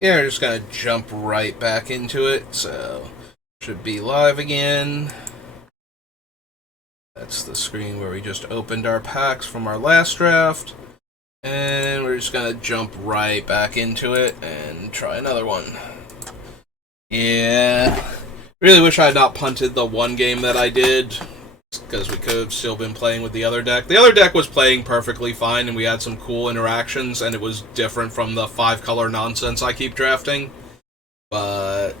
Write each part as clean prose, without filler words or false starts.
Yeah, we're just gonna jump right back into it, so should be live again. That's the screen where we just opened our packs from our last draft. And we're just gonna jump right back into it and try another one. Yeah. Really wish I had not punted the one game that I did, because we could have still been playing with the other deck. The other deck was playing perfectly fine, and we had some cool interactions, and it was different from the 5-color nonsense I keep drafting. But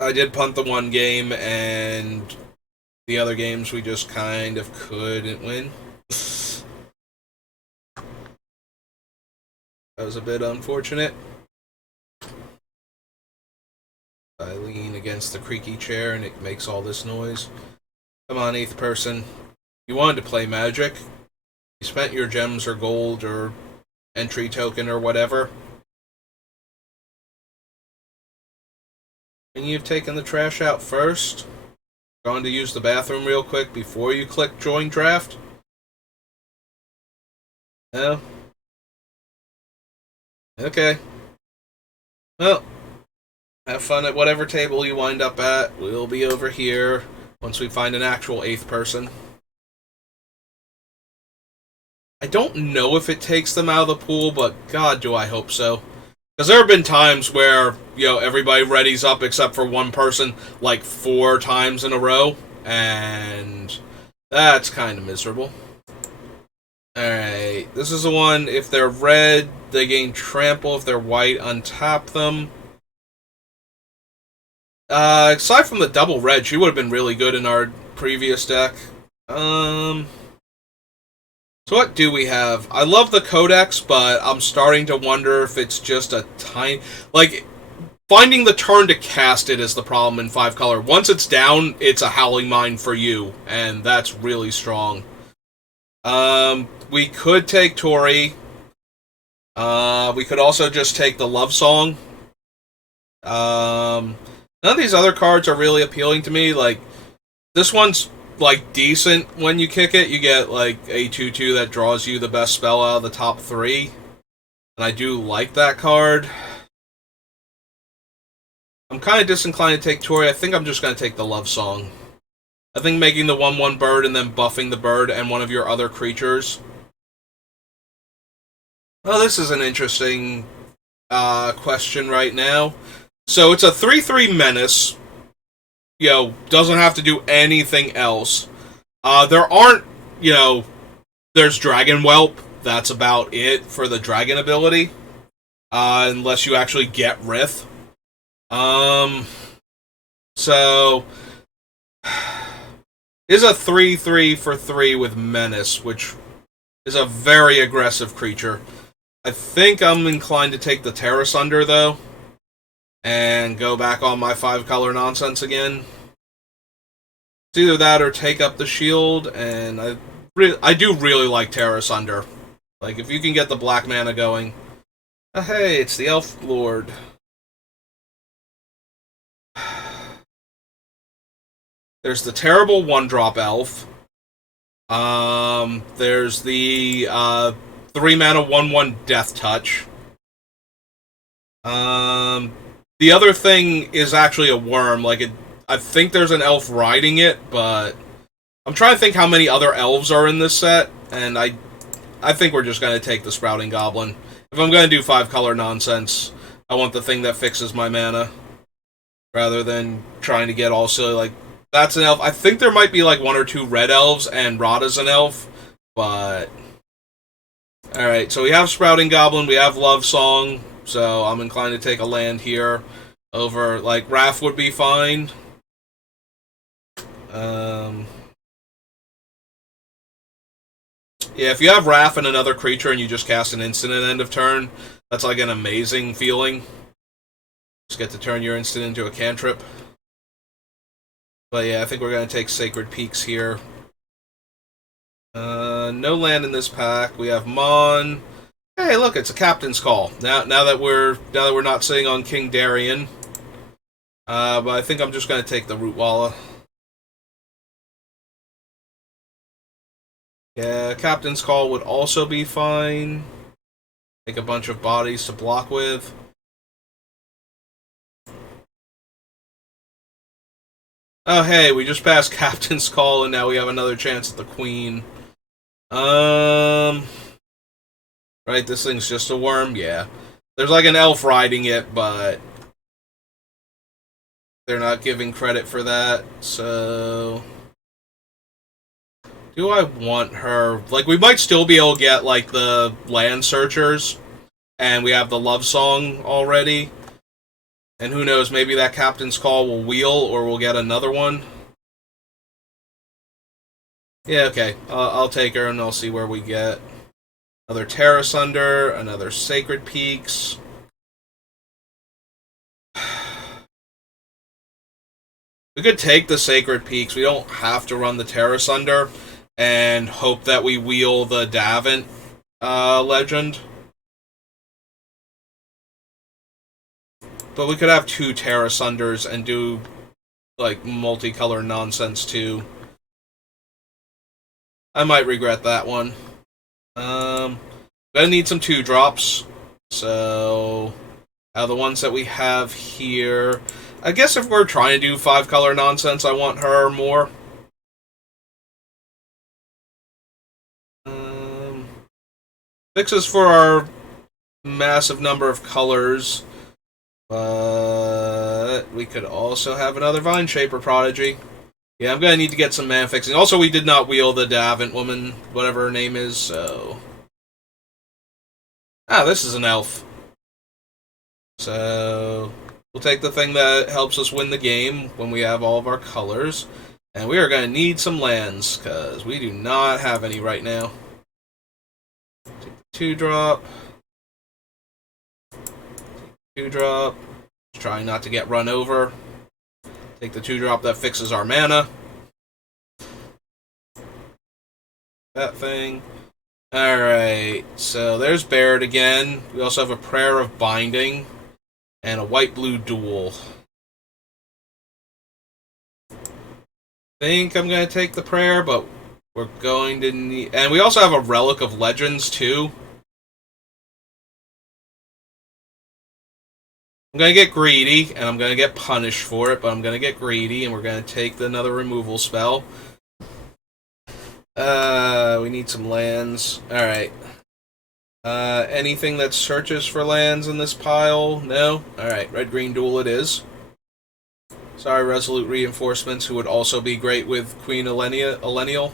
I did punt the one game, and the other games we just kind of couldn't win. That was a bit unfortunate. I lean against the creaky chair and it makes all this noise. Come on, 8th person. You wanted to play Magic. You spent your gems or gold or entry token or whatever. And you've taken the trash out first. Going to use the bathroom real quick before you click join draft. No? Okay. Well, have fun at whatever table you wind up at. We'll be over here once we find an actual 8th person. I don't know if it takes them out of the pool, but God, do I hope so. Because there have been times where, everybody readies up except for one person, like 4 times in a row, and that's kind of miserable. Alright, this is the one, if they're red, they gain trample. If they're white, untap them. Aside from the double red, she would have been really good in our previous deck. So what do we have? I love the Codex, but I'm starting to wonder if it's just a tiny... finding the turn to cast it is the problem in 5-color. Once it's down, it's a Howling Mine for you, and that's really strong. We could take Tori. We could also just take the Love Song. None of these other cards are really appealing to me. This one's, decent when you kick it. You get, a 2-2 that draws you the best spell out of the top 3. And I do like that card. I'm kind of disinclined to take Tori. I think I'm just going to take the Love Song. I think making the 1-1 bird and then buffing the bird and one of your other creatures. Well, this is an interesting question right now. So it's a 3-3 menace. Doesn't have to do anything else. There aren't, there's Dragon Whelp. That's about it for the dragon ability. Unless you actually get Rith. So is a 3-3 for 3 with Menace, which is a very aggressive creature. I think I'm inclined to take the Terra Sunder, though, and go back on my 5-color nonsense again. It's either that or take up the shield, and I do really like Terra Sunder. If you can get the black mana going. Hey, it's the Elf Lord. There's the terrible 1-drop elf. There's the 3-mana 1-1 Death Touch. The other thing is actually a worm. I think there's an elf riding it, but I'm trying to think how many other elves are in this set, and I think we're just going to take the Sprouting Goblin. If I'm going to do 5-color nonsense, I want the thing that fixes my mana, rather than trying to get also, that's an elf. I think there might be, 1 or 2 red elves, and Rada's an elf, but... Alright, so we have Sprouting Goblin, we have Love Song, so I'm inclined to take a land here over, Wrath would be fine. Yeah, if you have Wrath and another creature and you just cast an instant at end of turn, that's an amazing feeling. Just get to turn your instant into a cantrip. But yeah, I think we're going to take Sacred Peaks here. No land in this pack. We have Mon. Hey, look, it's a Captain's Call. Now that we're not sitting on King Darien. But I think I'm just going to take the Rootwalla. Yeah, Captain's Call would also be fine. Take a bunch of bodies to block with. Oh, hey, we just passed Captain's Call, and now we have another chance at the Queen. Um, right, this thing's just a worm? Yeah. There's like an elf riding it, but they're not giving credit for that, so... Do I want her... Like, we might still be able to get, like, the Land Searchers, and we have the Love Song already. And who knows, maybe that Captain's Call will wheel, or we'll get another one. Yeah, okay. I'll take her, and I'll see where we get. Another Terra Sunder, another Sacred Peaks. We could take the Sacred Peaks. We don't have to run the Terra Sunder, and hope that we wheel the Davant legend. But we could have two Terra Sunders and do, like, multicolor nonsense, too. I might regret that one. Gonna need some 2-drops. So, out of the ones that we have here... I guess if we're trying to do 5-color nonsense, I want her more. Fixes for our massive number of colors. But we could also have another Vine Shaper Prodigy. Yeah, I'm gonna need to get some man fixing. Also, we did not wheel the Davant woman, whatever her name is, so... Ah, this is an elf. So... We'll take the thing that helps us win the game when we have all of our colors. And we are gonna need some lands, because we do not have any right now. Take the 2-drop. 2-drop. Trying not to get run over. Take the 2-drop that fixes our mana. That thing. Alright, so there's Baird again. We also have a Prayer of Binding. And a white-blue duel. I think I'm going to take the Prayer, but we're going to need... And we also have a Relic of Legends, too. I'm going to get greedy, and I'm going to get punished for it, but I'm going to get greedy, and we're going to take another removal spell. We need some lands. Alright. Anything that searches for lands in this pile? No? Alright, red-green duel it is. Sorry, Resolute Reinforcements, who would also be great with Queen Elenial.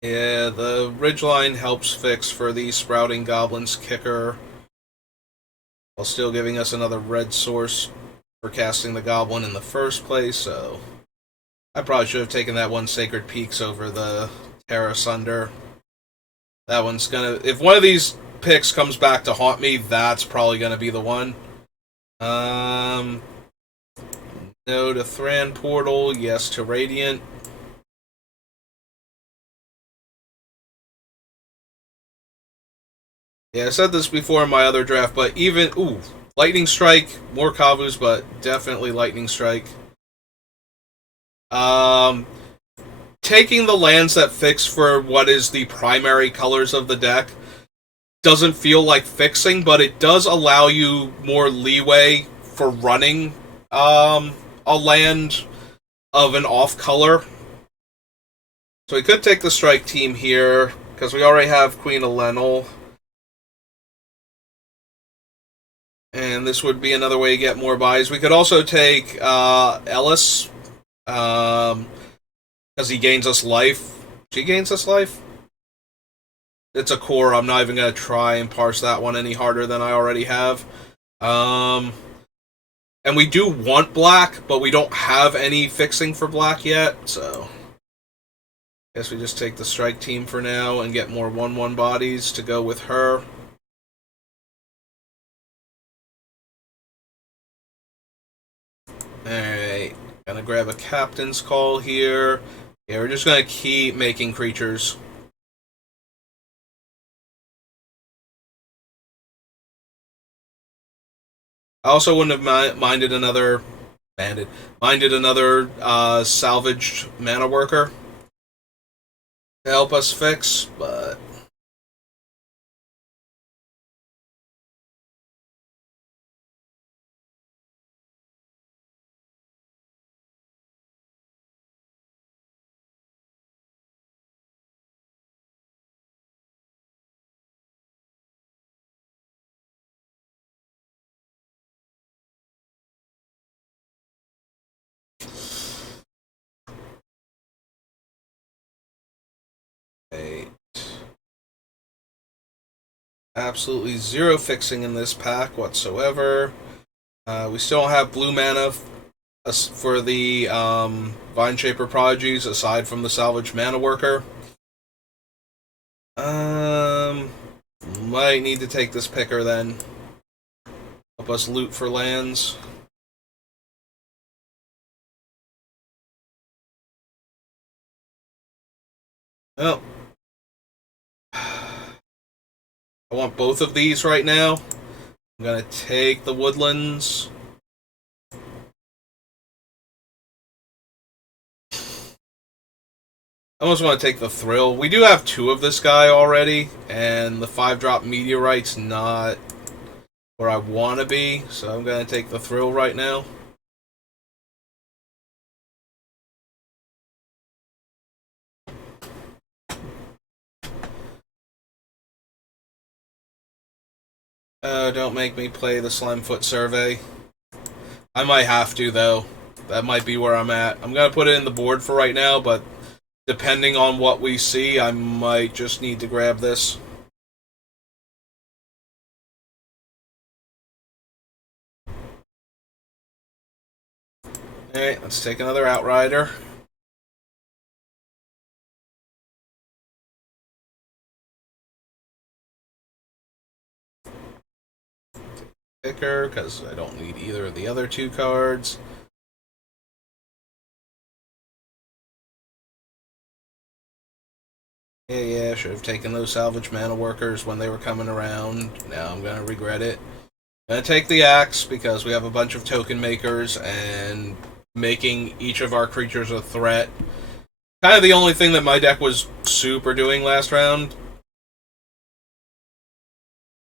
Yeah, the Ridgeline helps fix for the Sprouting Goblin's Kicker, while still giving us another red source for casting the Goblin in the first place, so... I probably should have taken that one Sacred Peaks over the Terra Sunder. That one's gonna... If one of these picks comes back to haunt me, that's probably gonna be the one. No to Thran Portal, yes to Radiant. Yeah, I said this before in my other draft, but even... Ooh, Lightning Strike, more Kavus, but definitely Lightning Strike. Taking the lands that fix for what is the primary colors of the deck doesn't feel like fixing, but it does allow you more leeway for running a land of an off color. So we could take the Strike Team here, because we already have Queen Elenial. And this would be another way to get more buys. We could also take Ellis, because he gains us life. She gains us life? It's a core. I'm not even going to try and parse that one any harder than I already have. And we do want black, but we don't have any fixing for black yet, so... Guess we just take the Strike Team for now and get more 1/1 bodies to go with her. Alright, gonna grab a Captain's Call here. Yeah, we're just gonna keep making creatures. I also wouldn't have minded another salvaged mana worker. to help us fix, but... Absolutely zero fixing in this pack whatsoever. We still don't have blue mana for the Vine Shaper Prodigies, aside from the Salvage Mana Worker. Might need to take this picker then. Help us loot for lands. Oh. I want both of these right now. I'm gonna take the Woodlands. I almost want to take the Thrill. We do have 2 of this guy already, and the 5-drop Meteorite's not where I want to be, so I'm going to take the Thrill right now. Don't make me play the Slimefoot Survey. I might have to, though. That might be where I'm at. I'm going to put it in the board for right now, but depending on what we see, I might just need to grab this. Alright, let's take another Outrider. Picker, because I don't need either of the other 2 cards. Yeah, should have taken those Salvage Mana Workers when they were coming around. Now I'm going to regret it. I'm going to take the Axe because we have a bunch of token makers, and making each of our creatures a threat. Kind of the only thing that my deck was super doing last round.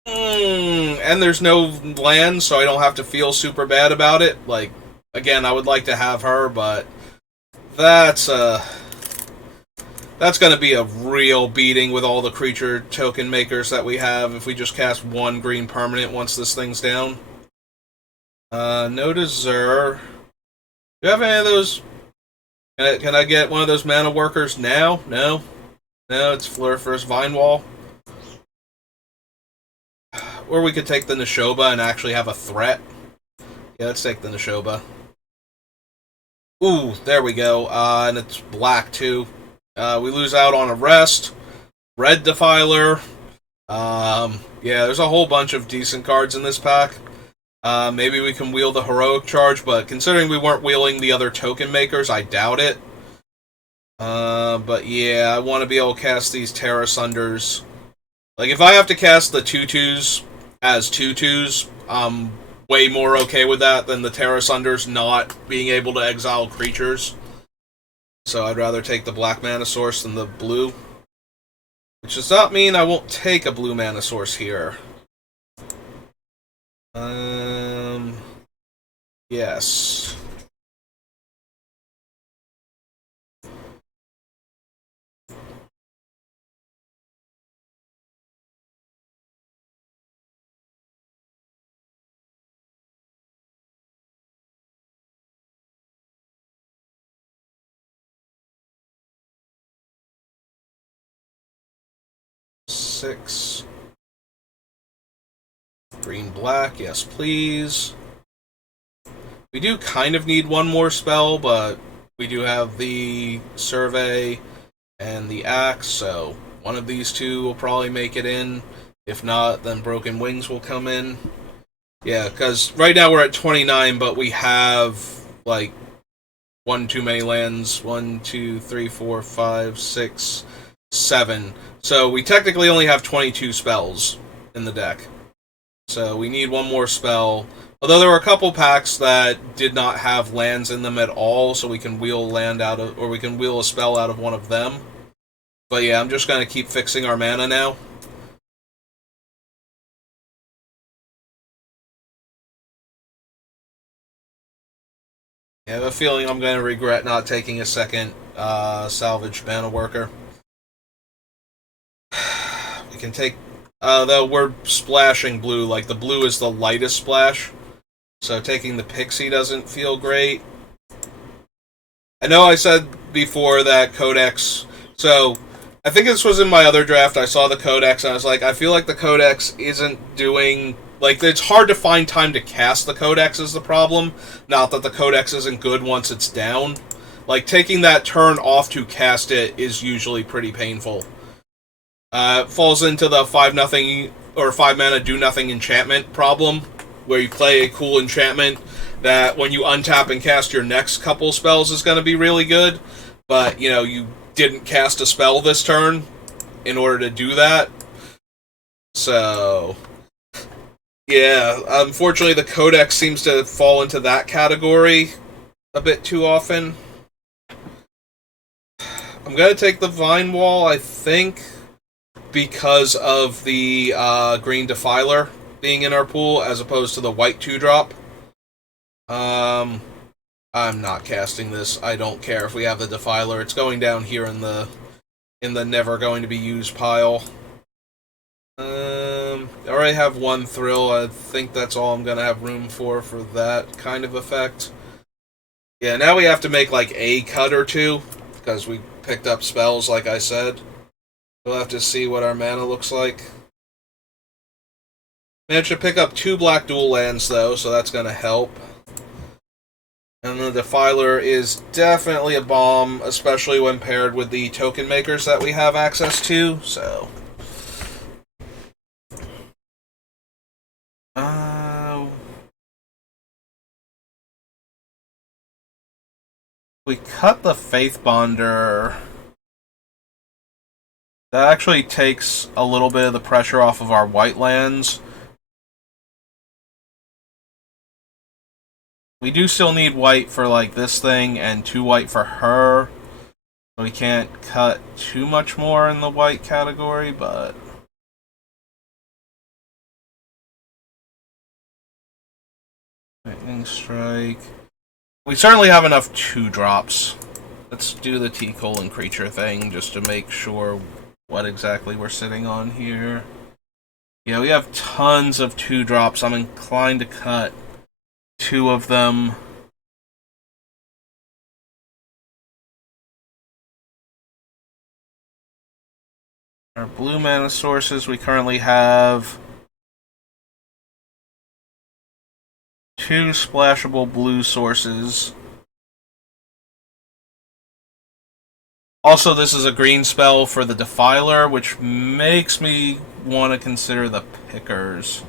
And there's no land, so I don't have to feel super bad about it. Like, again, I would like to have her, but that's going to be a real beating with all the creature token makers that we have if we just cast 1 green permanent once this thing's down. No Deserve. Do you have any of those? Can I get one of those Mana Workers now? No? No, it's Floriferous Vinewall. Or we could take the Neshoba and actually have a threat. Yeah, let's take the Neshoba. Ooh, there we go. And it's black, too. We lose out on a Rest. Red Defiler. Yeah, there's a whole bunch of decent cards in this pack. Maybe we can wheel the Heroic Charge, but considering we weren't wheeling the other token makers, I doubt it. But yeah, I want to be able to cast these Terra Sunders. Like, if I have to cast the 2/2s as 2/2s, I'm way more okay with that than the Terra Sunders not being able to exile creatures. So I'd rather take the black mana source than the blue. Which does not mean I won't take a blue mana source here. Yes. Six. Green, black, yes please. We do kind of need one more spell, but we do have the Survey and the Axe, so one of these 2 will probably make it in. If not, then Broken Wings will come in. Yeah, because right now we're at 29, but we have, like, 1 too many lands. 1, 2, 3, 4, 5, 6, 7. So we technically only have 22 spells in the deck. So we need one more spell. Although there were a couple packs that did not have lands in them at all, so we can wheel land out of, or we can wheel a spell out of one of them. But yeah, I'm just gonna keep fixing our mana now. I have a feeling I'm gonna regret not taking a second salvage mana worker. We can take... though we're splashing blue, like the blue is the lightest splash. So taking the pixie doesn't feel great. I know I said before that Codex... So, I think this was in my other draft, I saw the Codex, and I was like, I feel like the Codex isn't doing... Like, it's hard to find time to cast the Codex is the problem. Not that the Codex isn't good once it's down. Like, taking that turn off to cast it is usually pretty painful. It falls into the 5-0 or 5 mana do-nothing enchantment problem, where you play a cool enchantment that when you untap and cast your next couple spells is going to be really good, but, you know, you didn't cast a spell this turn in order to do that. So, yeah, unfortunately the Codex seems to fall into that category a bit too often. I'm going to take the Vine Wall, I think, because of the green Defiler being in our pool, as opposed to the white 2-drop. I'm not casting this. I don't care if we have the Defiler. It's going down here in the never going to be used pile. I already have one Thrill. I think that's all I'm going to have room for that kind of effect. Yeah, now we have to make like a cut or two, because we picked up spells, like I said. We'll have to see what our mana looks like. Managed to pick up 2 black dual lands, though, so that's going to help. And the Defiler is definitely a bomb, especially when paired with the token makers that we have access to, so... We cut the Faith Bonder... That actually takes a little bit of the pressure off of our white lands. We do still need white for, like, this thing, and 2 white for her. We can't cut too much more in the white category, but... Lightning Strike... We certainly have enough 2-drops. Let's do the T-colon creature thing, just to make sure what exactly we're sitting on here. Yeah, we have tons of 2-drops. I'm inclined to cut 2 of them. Our blue mana sources, we currently have 2 splashable blue sources. Also, this is a green spell for the Defiler, which makes me want to consider the Pickers.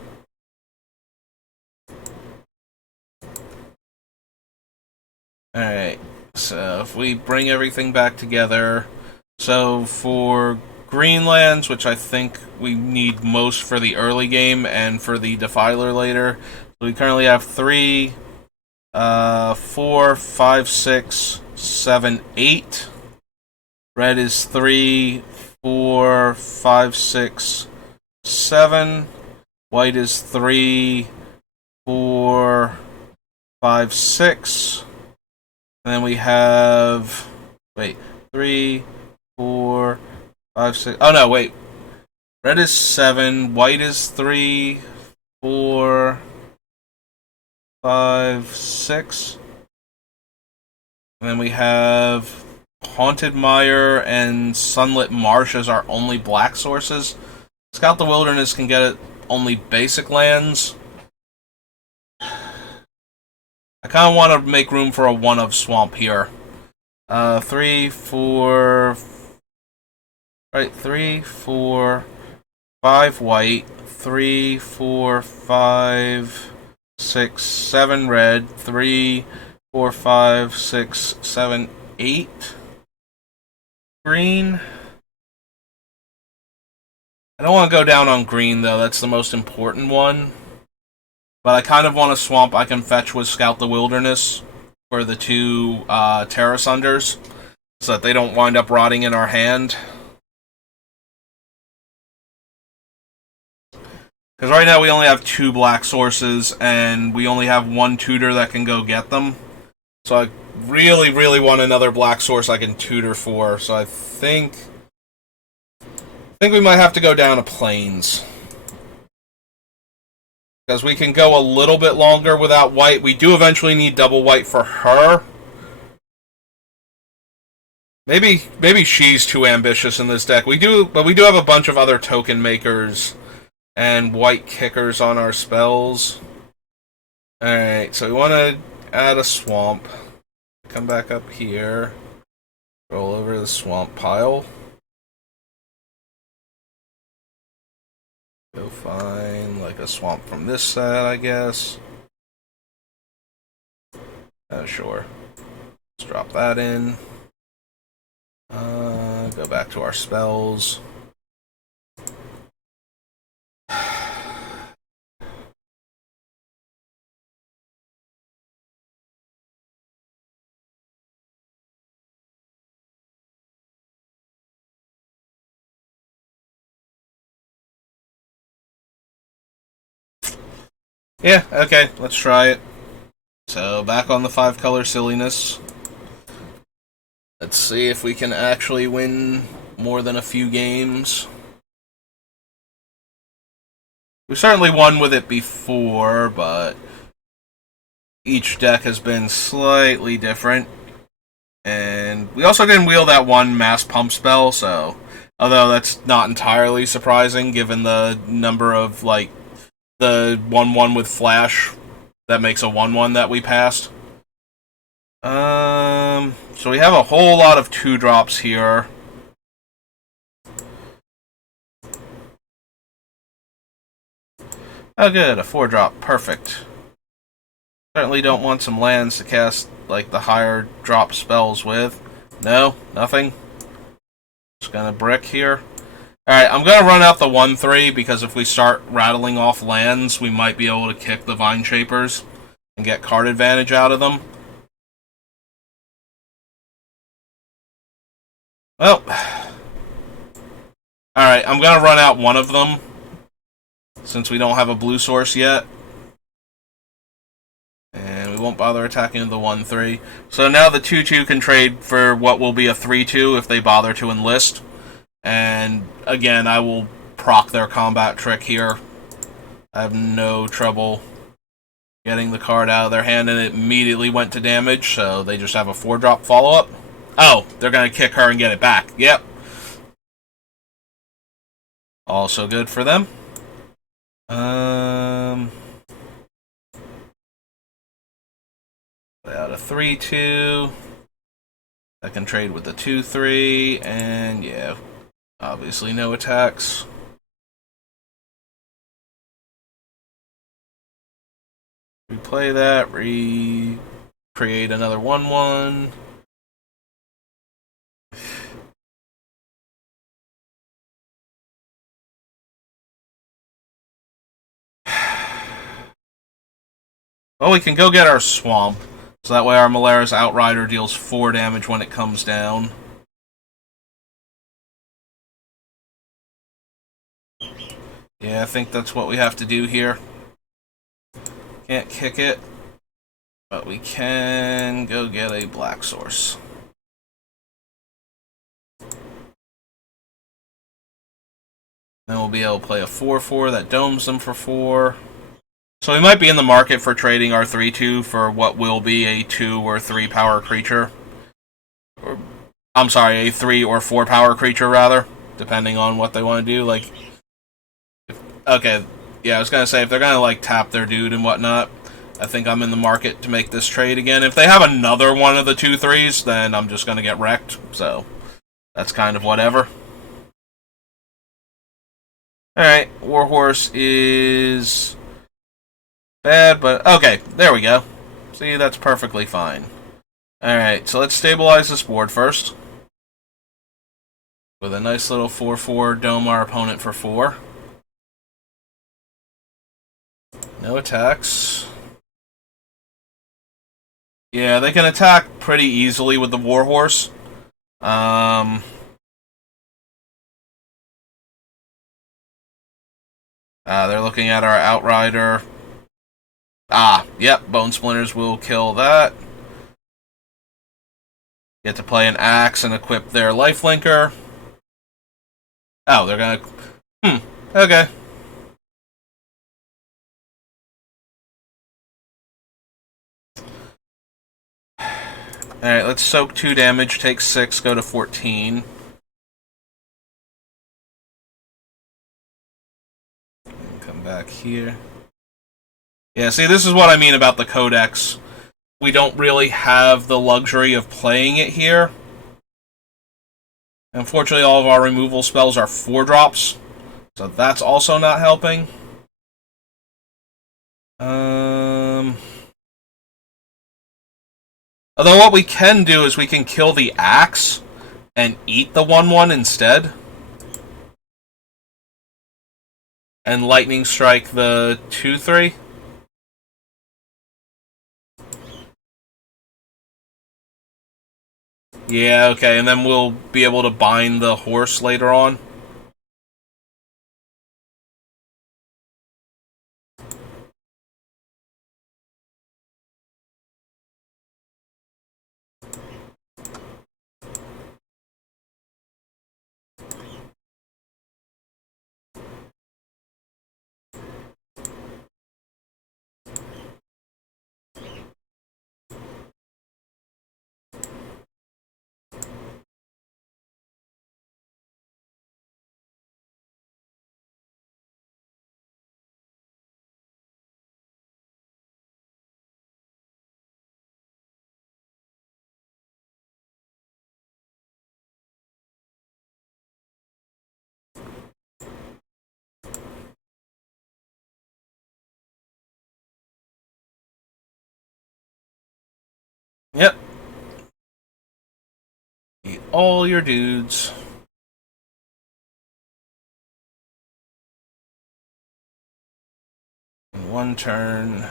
Alright, so if we bring everything back together... So, for green lands, which I think we need most for the early game and for the Defiler later, we currently have 3, 4, 5, 6, 7, 8. Red is 3, 4, 5, 6, 7. White is 3, 4, 5, 6. And then we have... Wait. 3, 4, 5, 6... Oh, no, wait. Red is 7. White is 3, 4, 5, 6. And then we have... Haunted Mire and Sunlit Marsh as our only black sources. Scout the Wilderness can get it only basic lands. I kind of want to make room for a 1 of Swamp here. 3, 4... Right, 3, 4, 5 white, 3, 4, 5, 6, 7 red, 3, 4, 5, 6, 7, 8... green. I don't want to go down on green, though. That's the most important one. But I kind of want a swamp I can fetch with Scout the Wilderness for the 2 Terra Sunders, so that they don't wind up rotting in our hand. Because right now we only have 2 black sources, and we only have 1 tutor that can go get them. So I really, really want another black source I can tutor for. So I think we might have to go down to plains. Because we can go a little bit longer without white. We do eventually need double white for her. Maybe she's too ambitious in this deck. But we do have a bunch of other token makers and white kickers on our spells. Alright, so we want to add a swamp. Come back up here. Roll over the swamp pile. Go find like a swamp from this side, I guess. Sure. Let's drop that in. Go back to our spells. Yeah, okay, let's try it. So, back on the 5-color silliness. Let's see if we can actually win more than a few games. We certainly won with it before, but each deck has been slightly different. And we also didn't wheel that one mass pump spell, so although that's not entirely surprising given the number of, like, the 1/1 with flash that makes a 1/1 that we passed. So we have a whole lot of 2-drops here. Oh good, a 4-drop, perfect. Certainly don't want some lands to cast, like, the higher drop spells with. No, nothing. Just gonna brick here. Alright, I'm gonna run out the 1/3 because if we start rattling off lands, we might be able to kick the Vine Shapers and get card advantage out of them. Well, alright, I'm gonna run out one of them since we don't have a blue source yet. And we won't bother attacking the 1/3. So now the 2/2 can trade for what will be a 3/2 if they bother to enlist. And again, I will proc their combat trick here. I have no trouble getting the card out of their hand, and it immediately went to damage, so they just have a 4-drop follow-up. Oh, they're going to kick her and get it back. Yep. Also good for them. Out a 3/2. I can trade with the 2/3, and yeah, obviously no attacks. Replay that, create another 1/1. Well, we can go get our swamp. So that way our Malara's Outrider deals 4 damage when it comes down. Yeah, I think that's what we have to do here. Can't kick it, but we can go get a black source. Then we'll be able to play a 4/4 that domes them for 4. So we might be in the market for trading our 3/2 for what will be a 2 or 3 power creature. Or, I'm sorry, a 3 or 4 power creature, rather, depending on what they want to do. Like, okay, yeah, I was going to say, if they're going to, like, tap their dude and whatnot, I think I'm in the market to make this trade again. If they have another one of the 2/3s, then I'm just going to get wrecked. So, that's kind of whatever. Alright, Warhorse is bad, but okay, there we go. See, that's perfectly fine. Alright, so let's stabilize this board first. With a nice little 4/4 dome our opponent for 4. No attacks. Yeah, they can attack pretty easily with the Warhorse. They're looking at our Outrider. Ah, yep, Bone Splinters will kill that. Get to play an Axe and equip their Lifelinker. Oh, they're gonna... okay. Alright, let's soak 2 damage, take 6, go to 14. Come back here. Yeah, see, this is what I mean about the Codex. We don't really have the luxury of playing it here. Unfortunately, all of our removal spells are 4-drops, so that's also not helping. Although what we can do is we can kill the Axe and eat the 1/1 instead. And Lightning Strike the 2/3. Yeah, okay, and then we'll be able to bind the horse later on. Yep. Eat all your dudes. In 1 turn.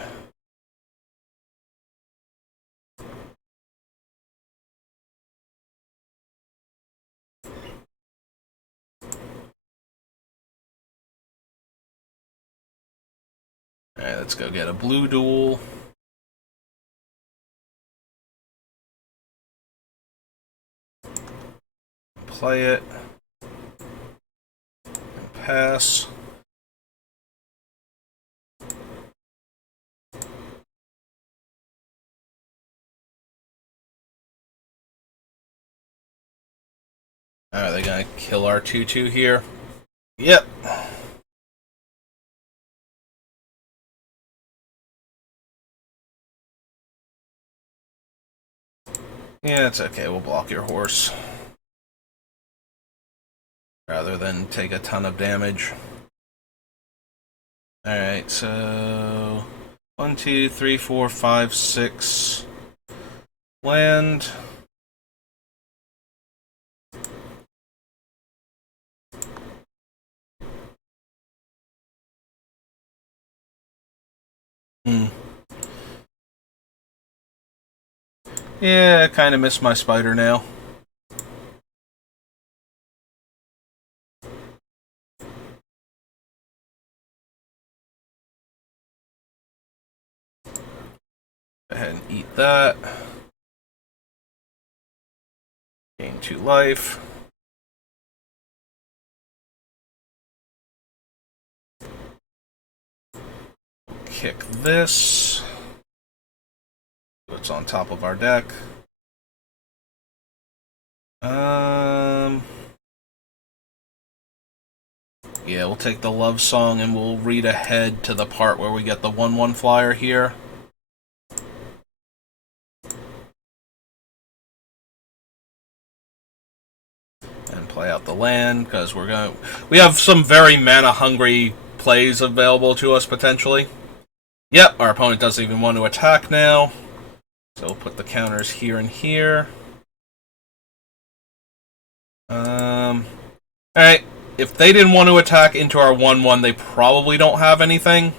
Alright, let's go get a blue duel. Play it. And pass. Alright, they're gonna kill our 2/2 here. Yep. Yeah, it's okay. We'll block your horse. Rather than take a ton of damage. Alright, so... 1, 2, 3, 4, 5, 6... land. Yeah, I kind of miss my spider now. Go ahead and eat that. Gain 2 life. Kick this. What's on top of our deck? Yeah, we'll take the love song and we'll read ahead to the part where we get the 1/1 flyer here. And play out the land, because we have some very mana-hungry plays available to us, potentially. Yep, our opponent doesn't even want to attack now. So we'll put the counters here and here. Alright, if they didn't want to attack into our 1/1, they probably don't have anything.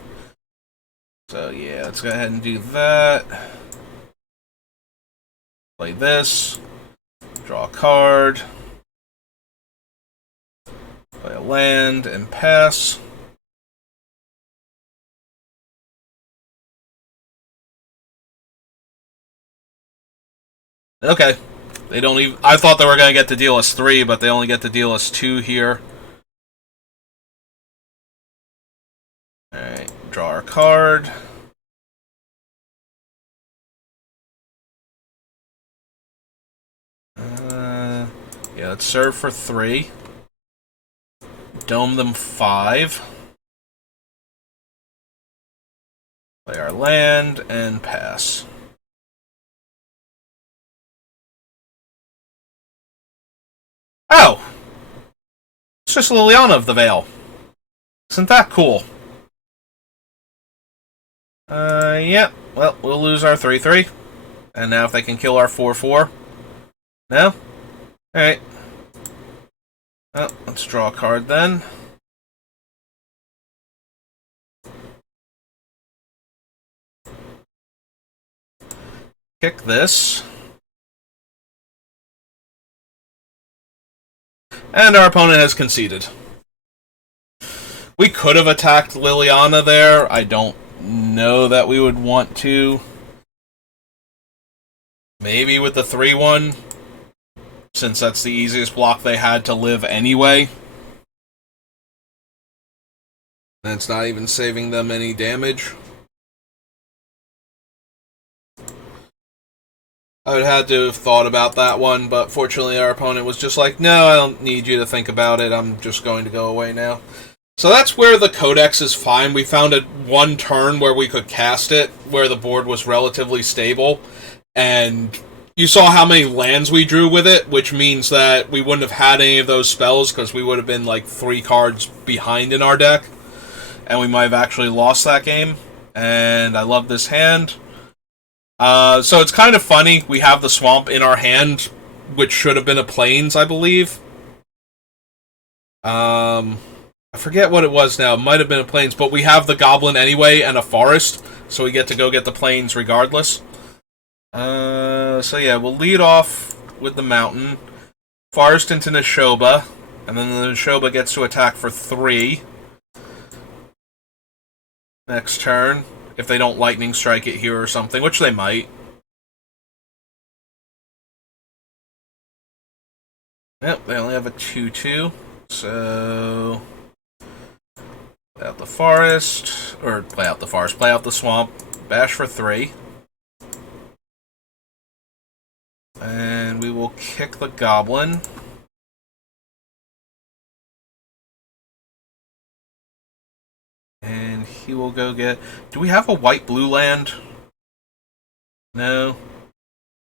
So yeah, let's go ahead and do that. Play this. Draw a card. Play a land and pass. Okay. They don't even... I thought they were going to get to deal us 3, but they only get to deal us 2 here. Alright, draw our card. Yeah, let's serve for 3. Dome them 5. Play our land and pass. Oh! It's just Liliana of the Veil. Isn't that cool? Yeah. Well, we'll lose our 3-3. And now if they can kill our 4-4. No? Alright. Well, let's draw a card then. Kick this. And our opponent has conceded. We could have attacked Liliana there. I don't know that we would want to. Maybe with the 3-1, since that's the easiest block they had to live anyway. And it's not even saving them any damage. I would have to have thought about that one, but fortunately our opponent was just like, no, I don't need you to think about it, I'm just going to go away now. So that's where the Codex is fine. We found one turn where we could cast it, where the board was relatively stable, and you saw how many lands we drew with it, which means that we wouldn't have had any of those spells, because we would have been like 3 cards behind in our deck, and we might have actually lost that game. And I love this hand. So it's kind of funny, we have the Swamp in our hand, which should have been a Plains, I believe. I forget what it was now, it might have been a Plains, but we have the Goblin anyway, and a Forest, so we get to go get the Plains regardless. So yeah, we'll lead off with the Mountain, Forest into Neshoba, and then the Neshoba gets to attack for 3. Next turn. If they don't lightning strike it here or something, which they might. Yep, they only have a 2-2. So play out the forest. Or play out the forest. Play out the swamp. Bash for 3. And we will kick the goblin. And he will go get... Do we have a white-blue land? No.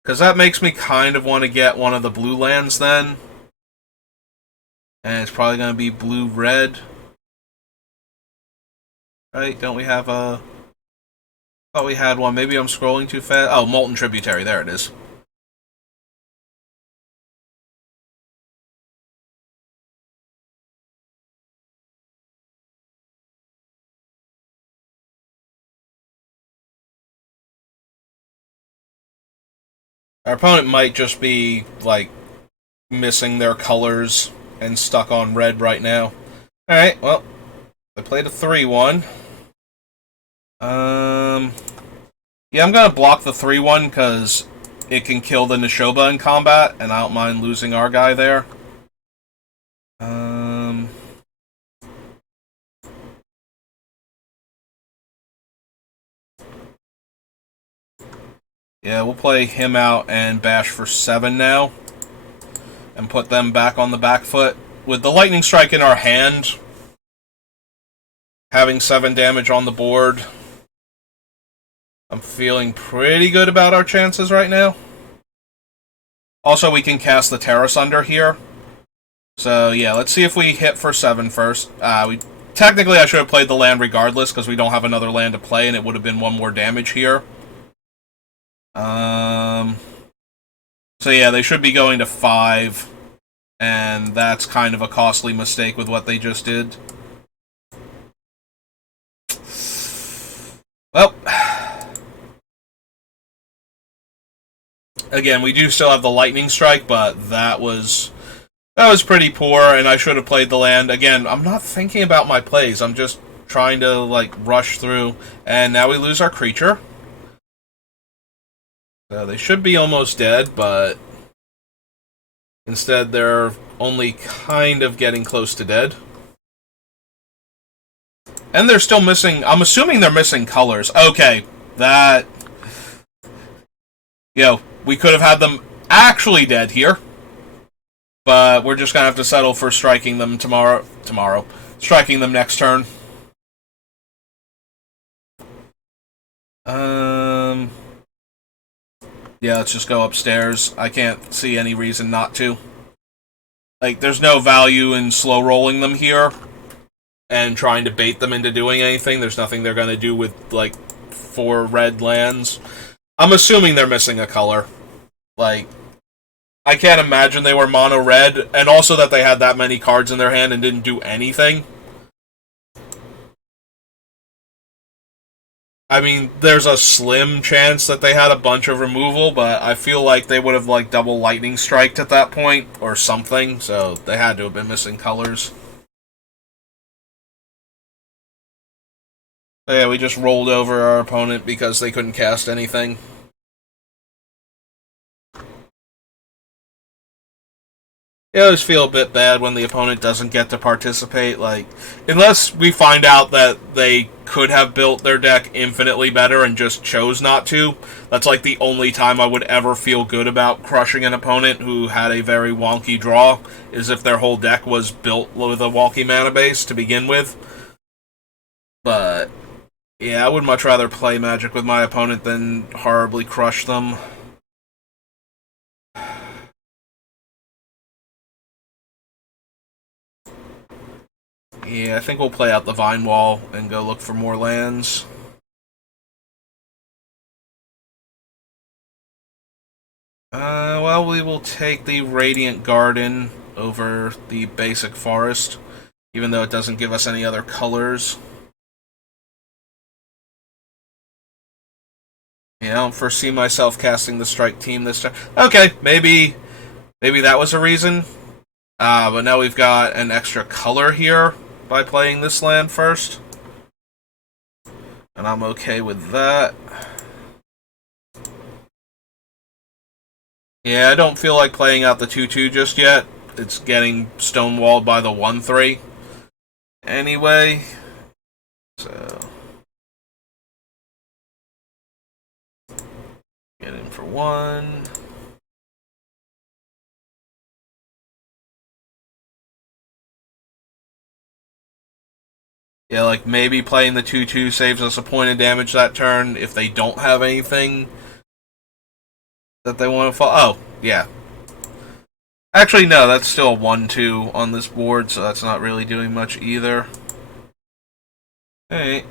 Because that makes me kind of want to get one of the blue lands then. And it's probably going to be blue-red. Right? Don't we have a... Thought we had one. Maybe I'm scrolling too fast. Oh, Molten Tributary. There it is. Our opponent might just be, like, missing their colors and stuck on red right now. Alright, well, they played a 3-1. Yeah, I'm gonna block the 3-1 because it can kill the Neshoba in combat, and I don't mind losing our guy there. Yeah, we'll play him out and bash for 7 now. And put them back on the back foot. With the Lightning Strike in our hand, having 7 damage on the board, I'm feeling pretty good about our chances right now. Also, we can cast the Terra Sunder here. So, yeah, let's see if we hit for 7 first. Technically, I should have played the land regardless, because we don't have another land to play, and it would have been 1 more damage here. So yeah, they should be going to 5, and that's kind of a costly mistake with what they just did. Well, again, we do still have the Lightning Strike, but that was pretty poor, and I should have played the land. Again, I'm not thinking about my plays, I'm just trying to, like, rush through, and now we lose our creature. So they should be almost dead, but instead they're only kind of getting close to dead. And they're still missing... I'm assuming they're missing colors. Okay, that... we could have had them actually dead here. But we're just going to have to settle for striking them tomorrow. Striking them next turn. Yeah, let's just go upstairs. I can't see any reason not to. Like, there's no value in slow rolling them here and trying to bait them into doing anything. There's nothing they're going to do with, like, 4 red lands. I'm assuming they're missing a color. Like, I can't imagine they were mono red, and also that they had that many cards in their hand and didn't do anything. I mean, there's a slim chance that they had a bunch of removal, but I feel like they would have, like, double lightning striked at that point, or something, so they had to have been missing colors. But yeah, we just rolled over our opponent because they couldn't cast anything. I always feel a bit bad when the opponent doesn't get to participate, like, unless we find out that they could have built their deck infinitely better and just chose not to. That's like the only time I would ever feel good about crushing an opponent who had a very wonky draw, is if their whole deck was built with a wonky mana base to begin with. But, yeah, I would much rather play Magic with my opponent than horribly crush them. Yeah, I think we'll play out the Vine Wall and go look for more lands. Well, we will take the Radiant Garden over the basic forest, even though it doesn't give us any other colors. Yeah, I don't foresee myself casting the Strike Team this time. Okay, maybe that was a reason. But now we've got an extra color here by playing this land first. And I'm okay with that. Yeah, I don't feel like playing out the 2-2 just yet. It's getting stonewalled by the 1-3. Anyway. So. Get in for 1. Yeah, like maybe playing the 2-2 saves us a point of damage that turn if they don't have anything that they want to follow. Oh, yeah. Actually, no, that's still a 1-2 on this board, so that's not really doing much either. Hey.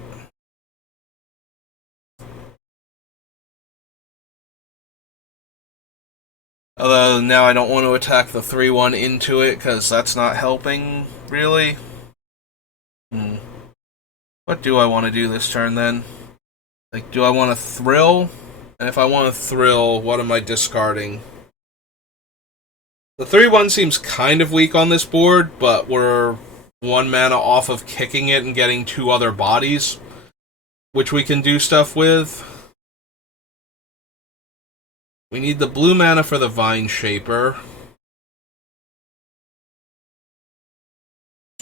Although, now I don't want to attack the 3-1 into it, because that's not helping, really. What do I want to do this turn, then? Like, do I want to thrill? And if I want to thrill, what am I discarding? The 3-1 seems kind of weak on this board, but we're 1 mana off of kicking it and getting 2 other bodies, which we can do stuff with. We need the blue mana for the Vine Shaper.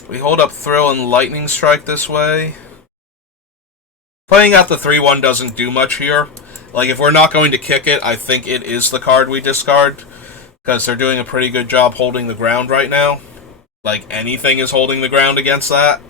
We hold up Thrill and Lightning Strike this way. Playing out the 3-1 doesn't do much here. Like, if we're not going to kick it, I think it is the card we discard, because they're doing a pretty good job holding the ground right now. Like, anything is holding the ground against that.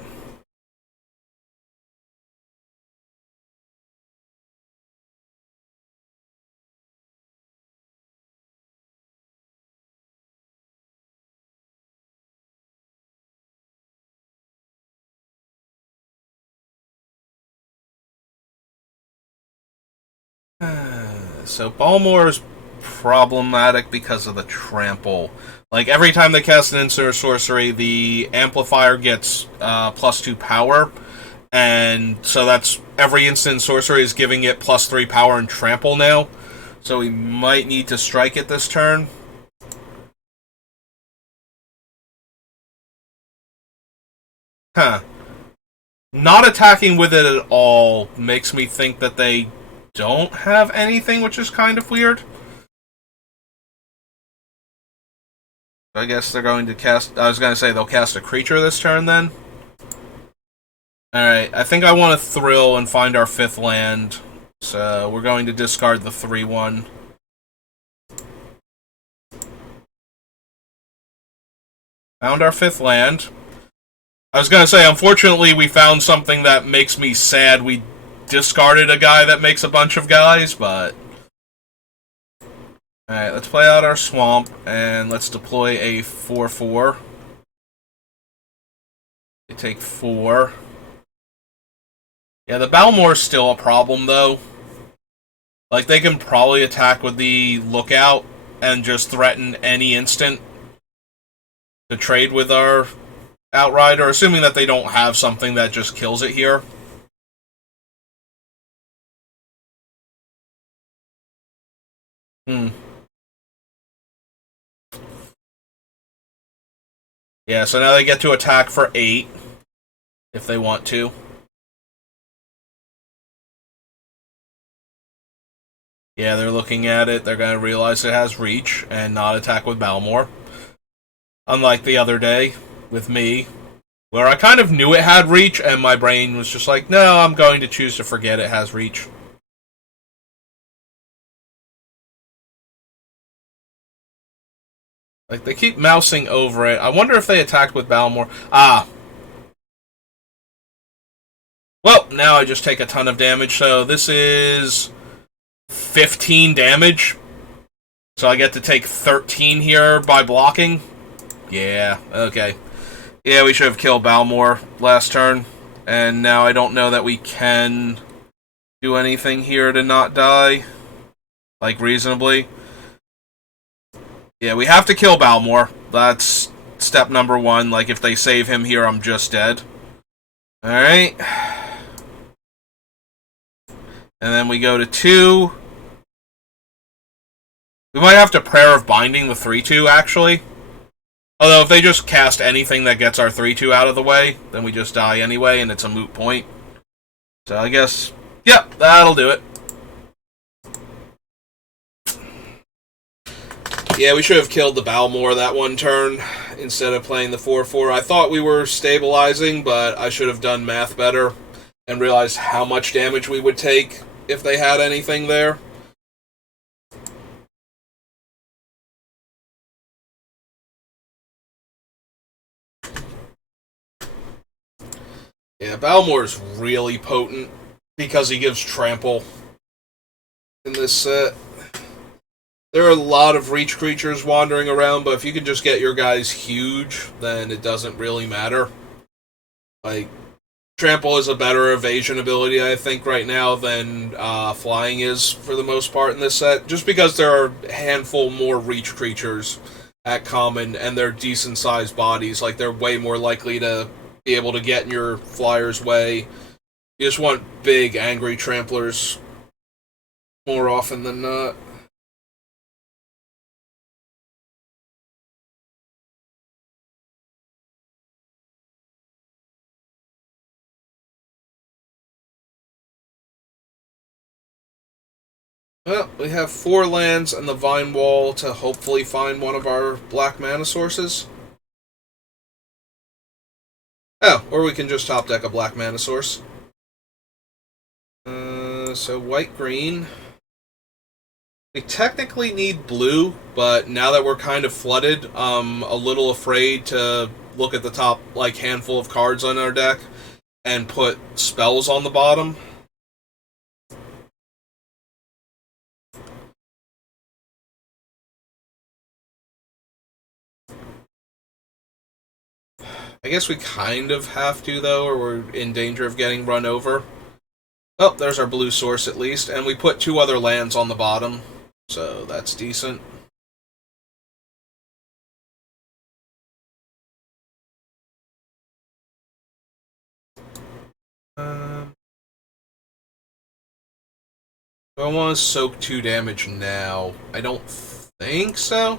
So Balmore's problematic because of the trample. Like, every time they cast an instant sorcery, the amplifier gets +2 power, and so that's every instant sorcery is giving it +3 power and trample now. So we might need to strike it this turn. Huh. Not attacking with it at all makes me think that they don't have anything, which is kind of weird. I guess they're going to cast... I was going to say they'll cast a creature this turn, then. Alright, I think I want to thrill and find our 5th land. So, we're going to discard the 3-1. Found our 5th land. I was going to say, unfortunately, we found something that makes me sad. We discarded a guy that makes a bunch of guys, but... Alright, let's play out our swamp, and let's deploy a 4-4. They take 4. Yeah, the Balmore's still a problem, though. Like, they can probably attack with the Lookout and just threaten any instant to trade with our Outrider, assuming that they don't have something that just kills it here. Yeah, so now they get to attack for 8, if they want to. Yeah, they're looking at it, they're going to realize it has reach, and not attack with Balmor. Unlike the other day, with me, where I kind of knew it had reach, and my brain was just like, no, I'm going to choose to forget it has reach. Like, they keep mousing over it. I wonder if they attacked with Balmor. Ah. Well, now I just take a ton of damage, so this is 15 damage. So I get to take 13 here by blocking. Yeah, okay. Yeah, we should have killed Balmor last turn. And now I don't know that we can do anything here to not die. Like, reasonably. Yeah, we have to kill Balmor. That's step number 1. Like, if they save him here, I'm just dead. Alright. And then we go to 2. We might have to Prayer of Binding the 3-2, actually. Although, if they just cast anything that gets our 3-2 out of the way, then we just die anyway, and it's a moot point. So I guess, yep, that'll do it. Yeah, we should have killed the Balmor that one turn instead of playing the 4-4. I thought we were stabilizing, but I should have done math better and realized how much damage we would take if they had anything there. Yeah, Balmor's really potent because he gives trample in this set. There are a lot of reach creatures wandering around, but if you can just get your guys huge, then it doesn't really matter. Like, trample is a better evasion ability, I think, right now than flying is for the most part in this set, just because there are a handful more reach creatures at common, and they're decent-sized bodies. Like, they're way more likely to be able to get in your flyer's way. You just want big, angry tramplers more often than not. Well, we have 4 lands and the Vine Wall to hopefully find one of our black mana sources. Oh, or we can just top deck a black mana source. So white-green. We technically need blue, but now that we're kind of flooded, I'm a little afraid to look at the top handful of cards on our deck and put spells on the bottom. I guess we kind of have to, though, or we're in danger of getting run over. Oh, there's our blue source, at least. And we put 2 other lands on the bottom, so that's decent. Do I want to soak 2 damage now? I don't think so.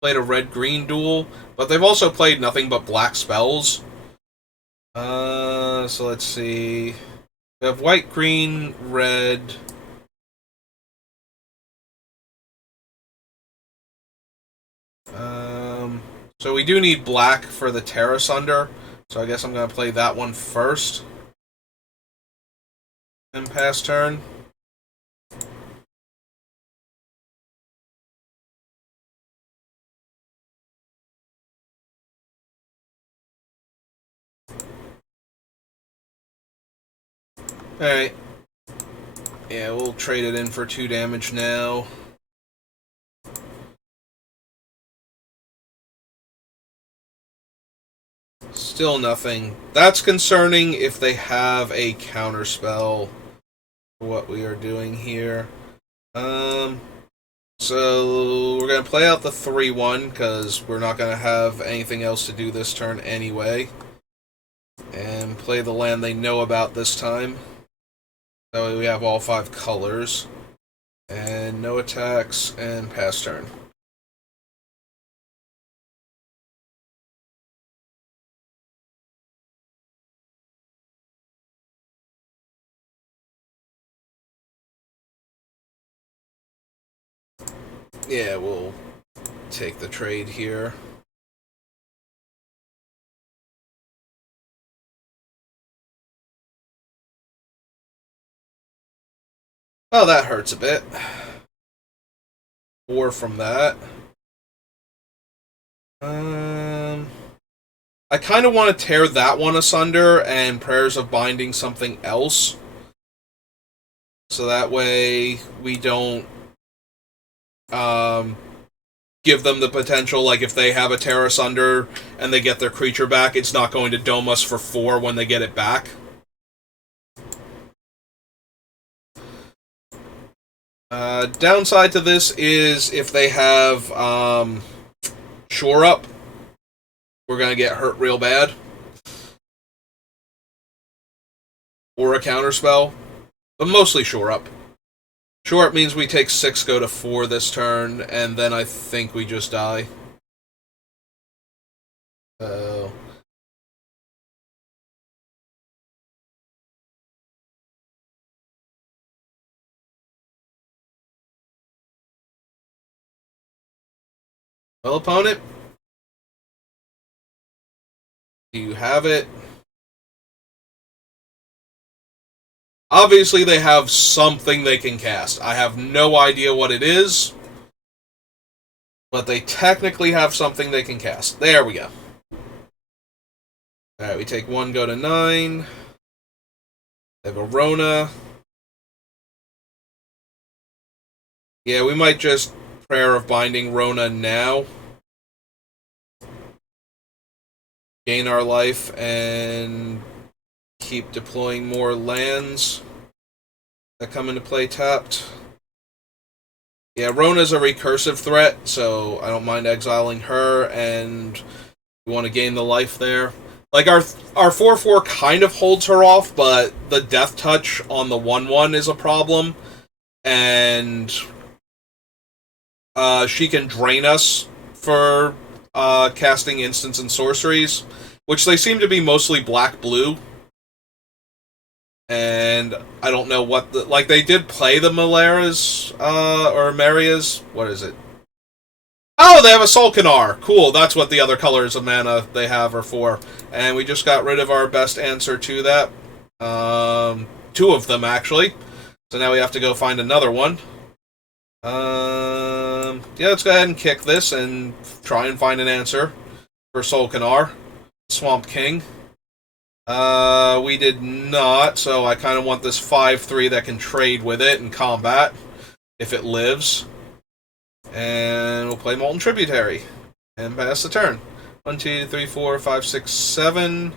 Played a red-green duel, but they've also played nothing but black spells. So let's see. We have white, green, red. So we do need black for the Terrace Under. So I guess I'm going to play that one first. And pass turn. Alright. Yeah, we'll trade it in for 2 damage now. Still nothing. That's concerning if they have a counterspell for what we are doing here. So we're going to play out the 3-1 because we're not going to have anything else to do this turn anyway. And play the land they know about this time. That way we have all 5 colors. And no attacks and pass turn. Yeah, we'll take the trade here. Oh, that hurts a bit. 4 from that. I kind of want to tear that one asunder and Prayers of Binding something else. So that way we don't give them the potential, like if they have a tear asunder and they get their creature back, it's not going to dome us for 4 when they get it back. Downside to this is if they have Shore Up, we're going to get hurt real bad. Or a counterspell, but mostly Shore Up. Shore Up means we take 6, go to 4 this turn, and then I think we just die. So... Well, opponent, do you have it? Obviously, they have something they can cast. I have no idea what it is, but they technically have something they can cast. There we go. Alright, we take 1, go to 9. They have a Rona. Yeah, we might just Prayer of Binding Rona now. Gain our life and keep deploying more lands that come into play tapped. Yeah, Rona's a recursive threat, so I don't mind exiling her, and we want to gain the life there. Like, our 4/4 kind of holds her off, but the Death Touch on the 1/1 is a problem, and she can drain us for casting instants and sorceries, which they seem to be mostly black-blue. And I don't know what the... Like, they did play the Malaras, or Marias. What is it? Oh, they have a Solkanar! Cool, that's what the other colors of mana they have are for. And we just got rid of our best answer to that. 2 of them, actually. So now we have to go find another one. Yeah, let's go ahead and kick this and try and find an answer for Solkanar, Swamp King. We did not, so I kind of want this 5/3 that can trade with it in combat, if it lives. And we'll play Molten Tributary, and pass the turn. 1, 2, 3, 4, 5, 6, 7.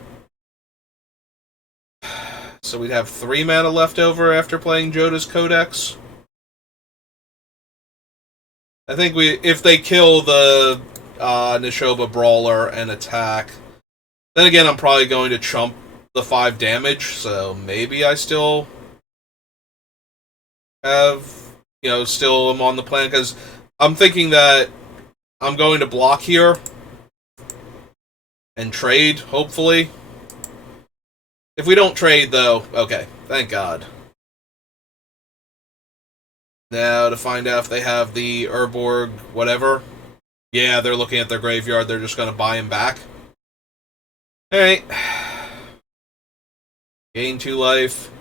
So we'd have 3 mana left over after playing Joda's Codex. I think if they kill the Nishoba Brawler and attack, then again I'm probably going to chump the 5 damage, so maybe I still have, still am on the plan, because I'm thinking that I'm going to block here and trade, hopefully. If we don't trade, though, okay. Thank God. Now, to find out if they have the Urborg whatever. Yeah, they're looking at their graveyard. They're just going to buy him back. Alright. Gain 2 life.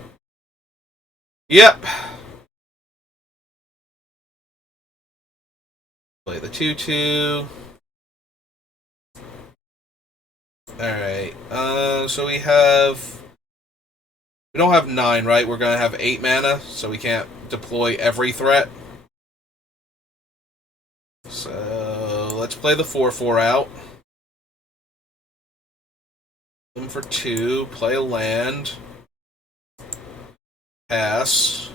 Yep. Play the 2/2. Alright. So we have... We don't have 9, right? We're going to have 8 mana, so we can't deploy every threat. So let's play the 4/4 out. Them for 2. Play a land. Pass.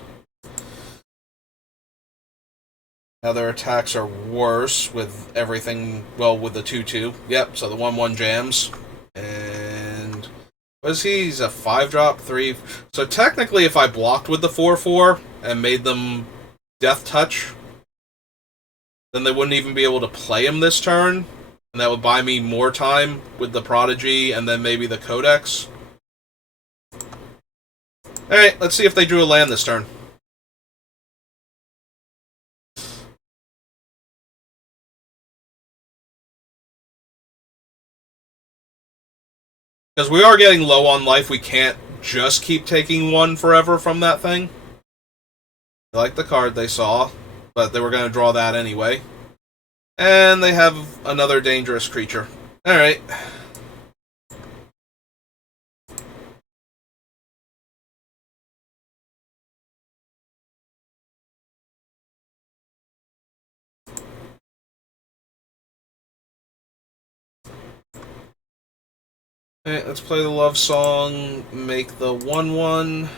Now their attacks are worse with everything, well, with the 2/2. Yep, so the 1/1 jams. And what is he? He's a 5-drop, 3. So technically, if I blocked with the 4/4 and made them Death Touch, then they wouldn't even be able to play him this turn. And that would buy me more time with the Prodigy and then maybe the Codex. Alright, let's see if they drew a land this turn. Because we are getting low on life, we can't just keep taking 1 forever from that thing. I like the card they saw, but they were going to draw that anyway. And they have another dangerous creature. Alright. Alright, let's play the love song, make the 1/1.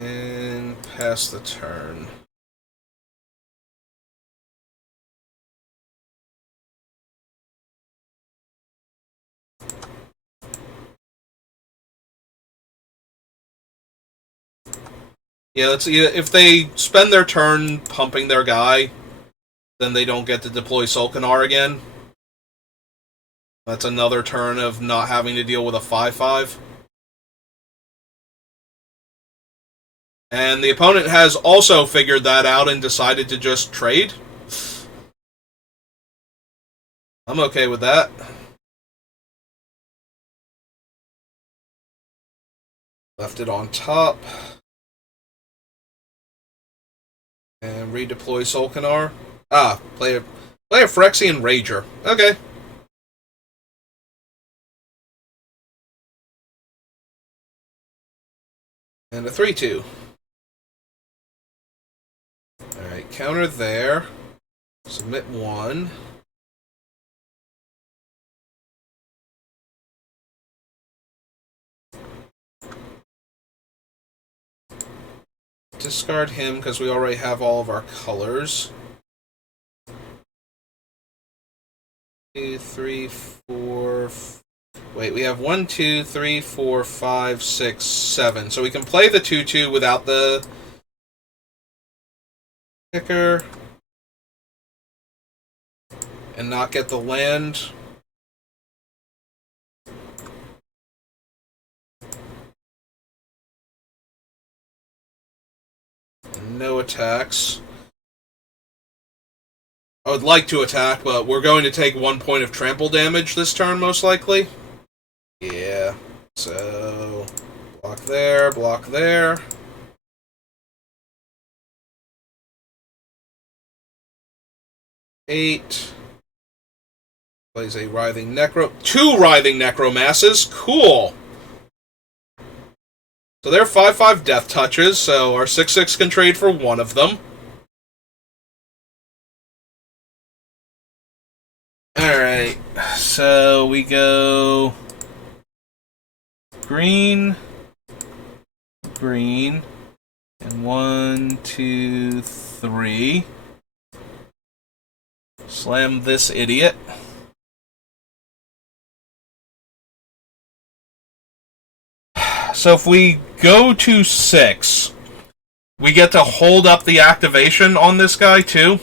And pass the turn. Yeah, let's see. If they spend their turn pumping their guy, then they don't get to deploy Sulkanar again. That's another turn of not having to deal with a 5/5. And the opponent has also figured that out and decided to just trade. I'm okay with that. Left it on top. And redeploy Sulkanar. Play a Phyrexian Rager. Okay. And a 3/2. Alright, counter there. Submit 1. Discard him because we already have all of our colors. 2, 3, 4. Wait, we have 1, 2, 3, 4, 5, 6, 7. So we can play the 2/2 without the kicker and not get the land. No attacks. I would like to attack, but we're going to take 1 point of trample damage this turn, most likely. Yeah. So, block there, block there. Eight. Plays a Writhing Necro. 2 Writhing Necromasses. Cool. So they're 5/5 Death Touches, so our 6/6 can trade for 1 of them. Alright, so we go green, green, and 1, 2, 3. Slam this idiot. So if we go to 6, we get to hold up the activation on this guy too.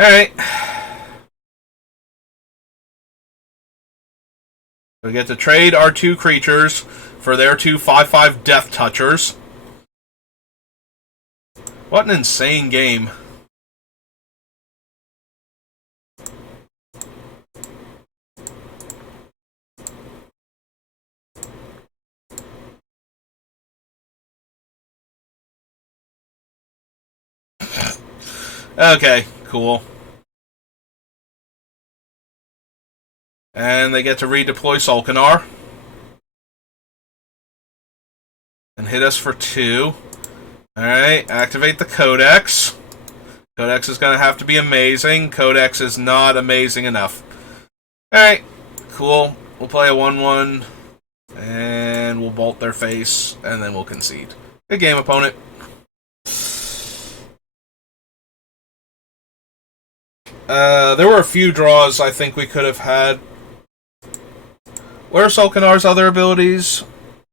Alright. We get to trade our 2 creatures for their 2 5/5 Death Touchers. What an insane game. Okay, cool. And they get to redeploy Solkanar. And hit us for 2. Alright, activate the Codex. Codex is going to have to be amazing. Codex is not amazing enough. Alright, cool. We'll play a 1/1. And we'll bolt their face. And then we'll concede. Good game, opponent. There were a few draws I think we could have had. What are Solkanar's other abilities?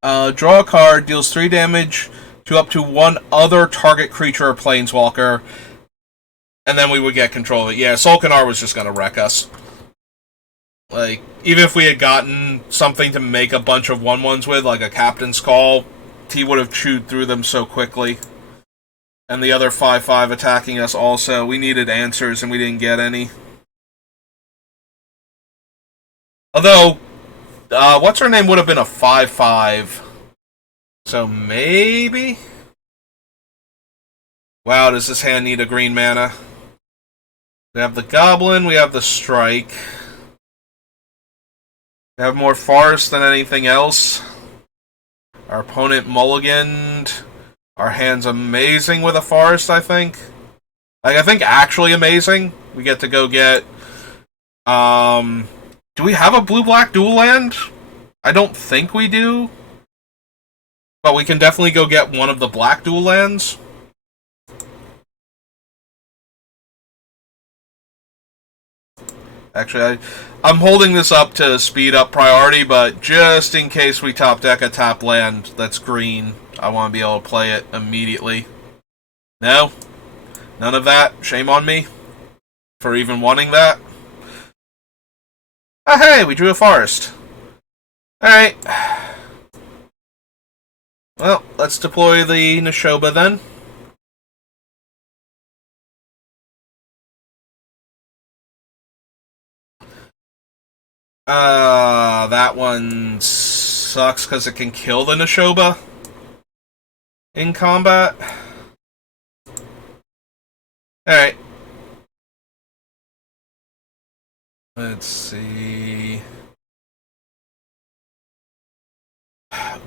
Draw a card, deals 3 damage to up to 1 other target creature or planeswalker, and then we would get control of it. Yeah, Solkanar was just going to wreck us. Like, even if we had gotten something to make a bunch of 1/1s with, like a Captain's Call, he would have chewed through them so quickly. And the other 5/5 attacking us also. We needed answers, and we didn't get any. Although, what's her name would have been a 5/5. So maybe? Wow, does this hand need a green mana? We have the Goblin, we have the Strike. We have more Forest than anything else. Our opponent mulliganed. Our hand's amazing with a Forest, I think. Like, I think actually amazing. We get to go get... do we have a blue-black dual land? I don't think we do. But we can definitely go get one of the black dual lands. Actually, I'm holding this up to speed up priority, but just in case we top deck a tap land that's green, I want to be able to play it immediately. No? None of that? Shame on me for even wanting that. Oh, hey, we drew a Forest. Alright. Well, let's deploy the Nashoba then. That one sucks because it can kill the Nashoba in combat. Alright. Let's see.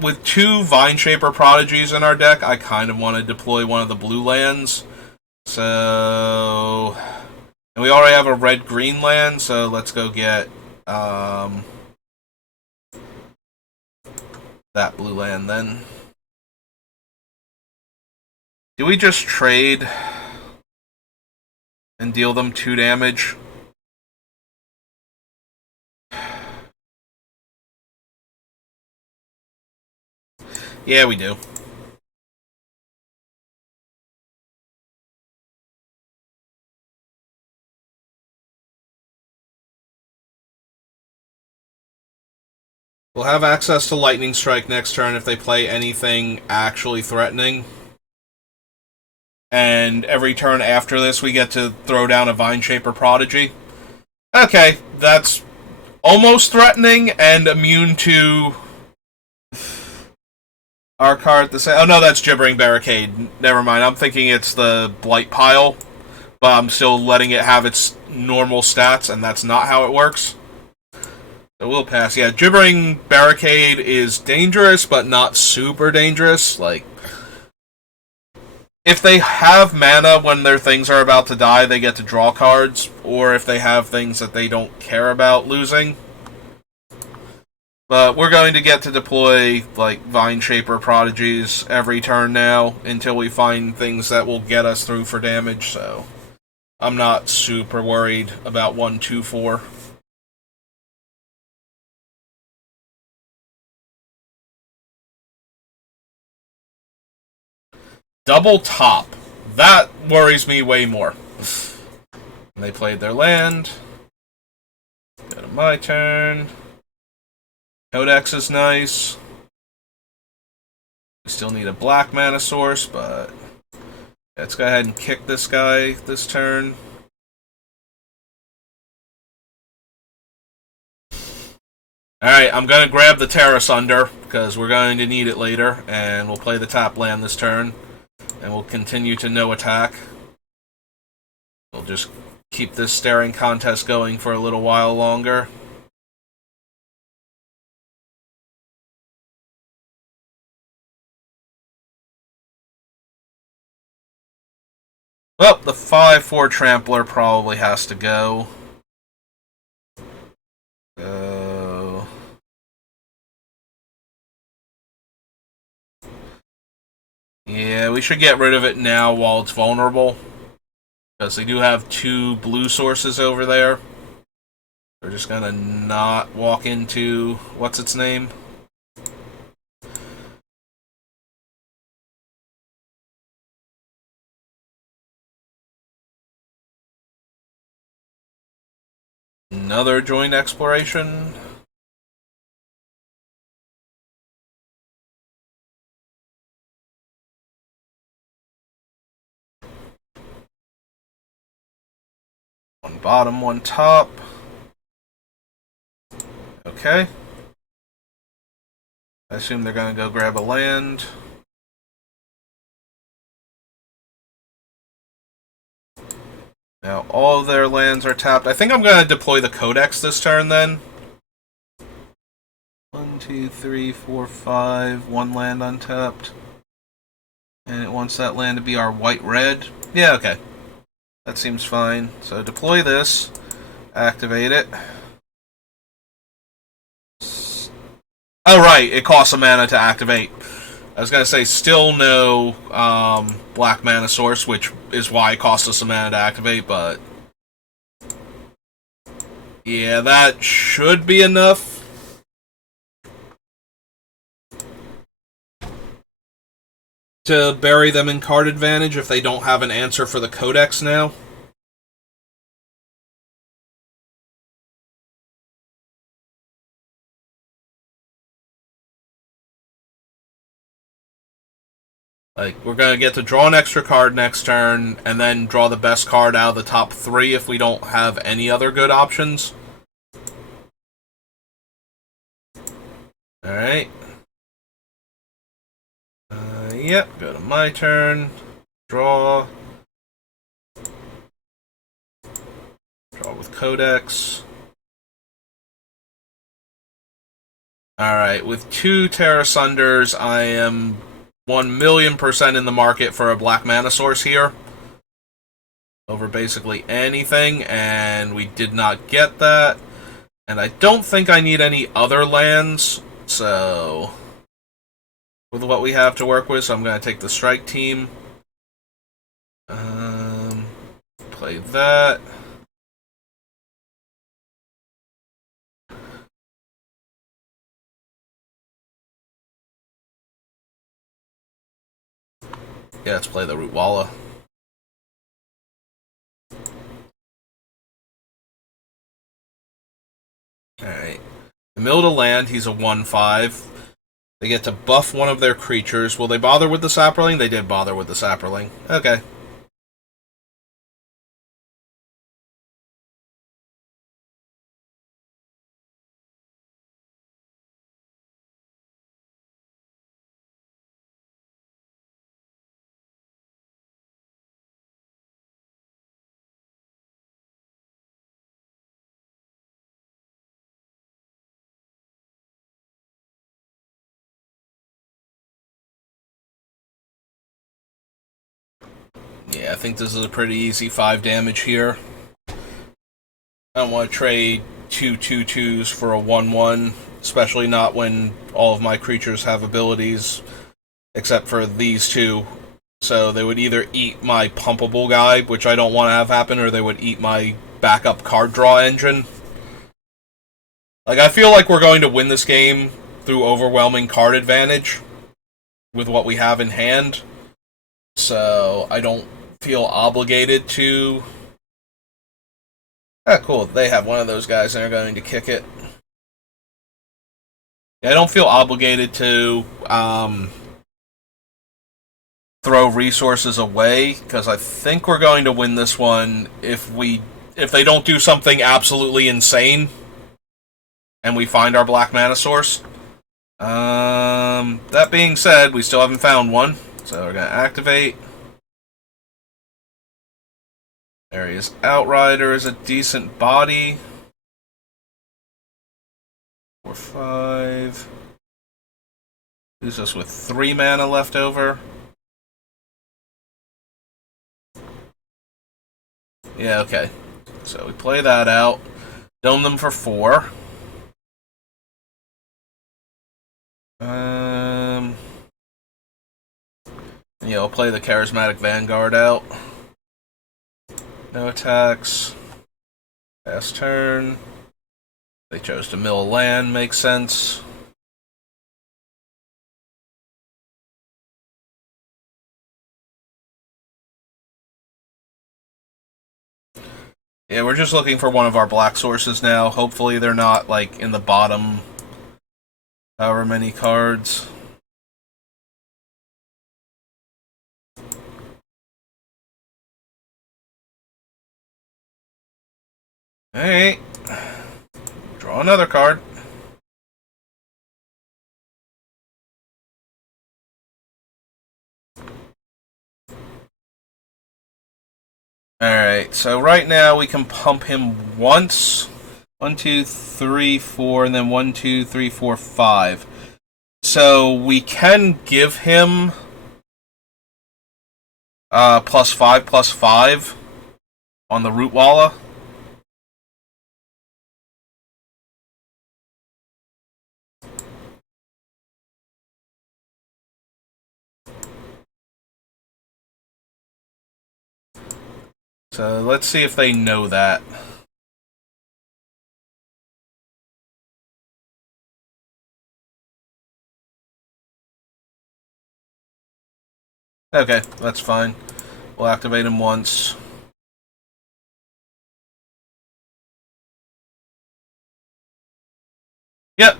With 2 Vine Shaper Prodigies in our deck, I kind of want to deploy one of the blue lands. So... And we already have a red-green land, so let's go get... that blue land then. Do we just trade and deal them 2 damage? Yeah, we do. We'll have access to Lightning Strike next turn if they play anything actually threatening. And every turn after this, we get to throw down a Vine Shaper Prodigy. Okay, that's almost threatening and immune to our card. Oh no, that's Gibbering Barricade. Never mind, I'm thinking it's the Blight Pile. But I'm still letting it have its normal stats, and that's not how it works. So we'll pass. Yeah, Gibbering Barricade is dangerous, but not super dangerous. Like, if they have mana when their things are about to die, they get to draw cards. Or if they have things that they don't care about losing. But we're going to get to deploy, like, Vine Shaper Prodigies every turn now, until we find things that will get us through for damage, so... I'm not super worried about 1, 2, 4. Double top. That worries me way more. They played their land. Go to my turn. Codex is nice. We still need a black mana source, but let's go ahead and kick this guy this turn. Alright, I'm going to grab the Terra Sunder, because we're going to need it later, and we'll play the tap land this turn, and we'll continue to no attack. We'll just keep this staring contest going for a little while longer. Well, the 5/4 Trampler probably has to go. Yeah, we should get rid of it now while it's vulnerable. Because they do have 2 blue sources over there. We're just gonna not walk into... what's its name? Another joint exploration. One bottom, one top. Okay. I assume they're gonna go grab a land. Now all of their lands are tapped. I think I'm gonna deploy the Codex this turn then. 1, 2, 3, 4, 5. One land untapped. And it wants that land to be our white-red. Yeah, okay. That seems fine. So deploy this. Activate it. Oh, right. It costs a mana to activate. I was going to say, still no black mana source, which is why it costs us a mana to activate, but... yeah, that should be enough. To bury them in card advantage if they don't have an answer for the Codex now. Like, we're going to get to draw an extra card next turn, and then draw the best card out of the top 3 if we don't have any other good options. Alright. Yep, go to my turn. Draw. Draw with Codex. Alright, with 2 Terra Sunders, I am 1,000,000% in the market for a black mana source here. Over basically anything, and we did not get that. And I don't think I need any other lands, so... with what we have to work with, so I'm going to take the strike team. Play that. Yeah, let's play the Rootwalla. Alright. The middle to land, he's a 1/5. They get to buff one of their creatures. Will they bother with the Saproling? They did bother with the Saproling. Okay. Yeah, I think this is a pretty easy 5 damage here. I don't want to trade 2 2/2s for a 1/1, especially not when all of my creatures have abilities, except for these 2. So they would either eat my pumpable guy, which I don't want to have happen, or they would eat my backup card draw engine. Like, I feel like we're going to win this game through overwhelming card advantage with what we have in hand. So I don't feel obligated to Ah, cool. They have one of those guys and they're going to kick it. I don't feel obligated to throw resources away because I think we're going to win this one if they don't do something absolutely insane and we find our black mana source. That being said, we still haven't found one, so we're gonna activate. There he is. Outrider is a decent body. 4, 5. Leaves us with 3 mana left over. Yeah, okay. So we play that out. Dome them for 4. Yeah, I'll play the Charismatic Vanguard out. No attacks. Pass turn. They chose to mill land, makes sense. Yeah, we're just looking for one of our black sources now. Hopefully they're not, like, in the bottom however many cards. Alright. Draw another card. Alright, so right now we can pump him once. 1, 2, 3, 4, and then 1, 2, 3, 4, 5. So we can give him +5/+5 on the Root Walla. So let's see if they know that. Okay, that's fine. We'll activate him once. Yep.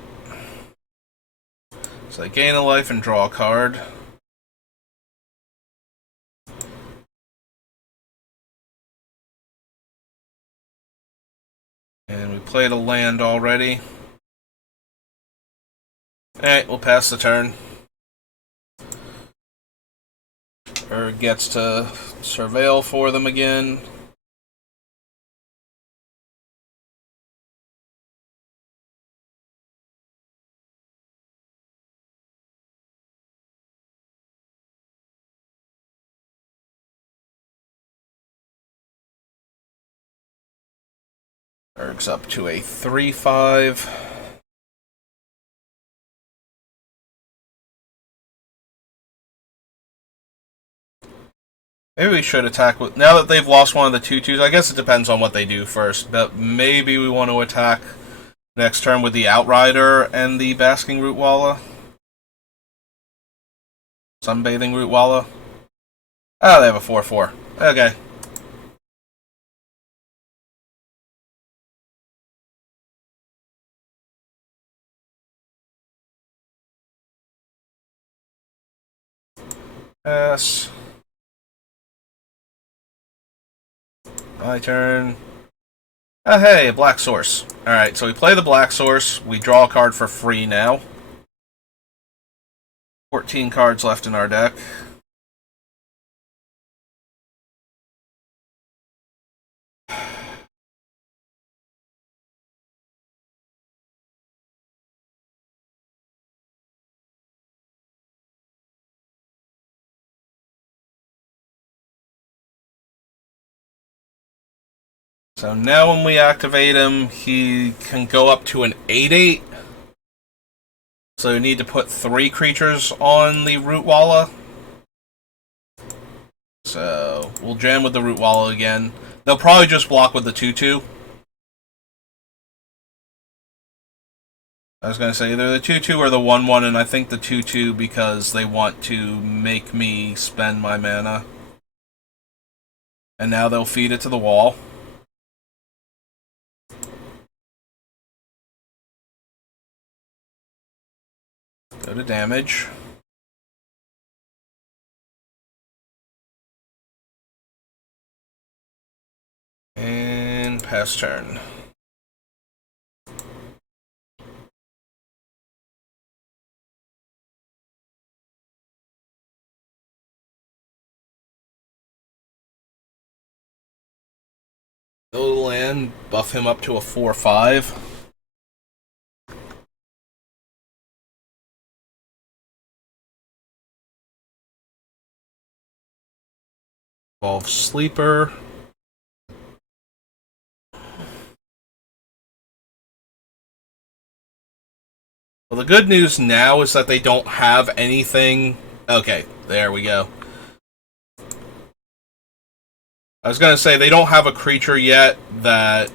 So they gain a life and draw a card. And we played a land already. Alright, we'll pass the turn. Or gets to surveil for them again. Erg's up to a 3/5. Maybe we should attack with... Now that they've lost one of the 2/2s, I guess it depends on what they do first, but maybe we want to attack next turn with the Outrider and the Basking Root Walla. Sunbathing Root Walla. Oh, they have a 4/4. Okay. Pass. My turn. Oh, hey, Black Source. Alright, so we play the Black Source. We draw a card for free now. 14 cards left in our deck. So now when we activate him, he can go up to an 8/8. So we need to put 3 creatures on the Root Walla. So we'll jam with the Root Walla again. They'll probably just block with the 2/2. I was going to say either the 2/2 or the 1/1, and I think the 2/2 because they want to make me spend my mana. And now they'll feed it to the wall. to damage. And pass turn. He'll land, buff him up to a 4/5. Evolve Sleeper. Well, the good news now is that they don't have anything. Okay, there we go. I was going to say, they don't have a creature yet that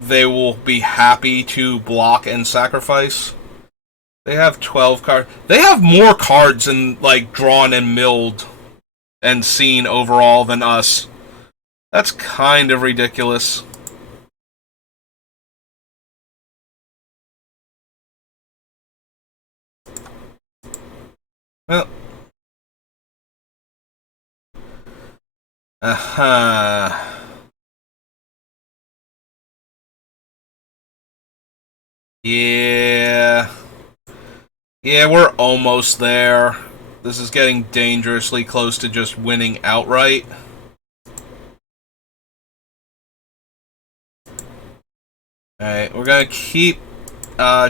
they will be happy to block and sacrifice. They have 12 cards. They have more cards in, like, drawn and milled and seen overall than us. That's kind of ridiculous. Well. Yeah. Yeah, we're almost there. This is getting dangerously close to just winning outright. Alright, we're gonna keep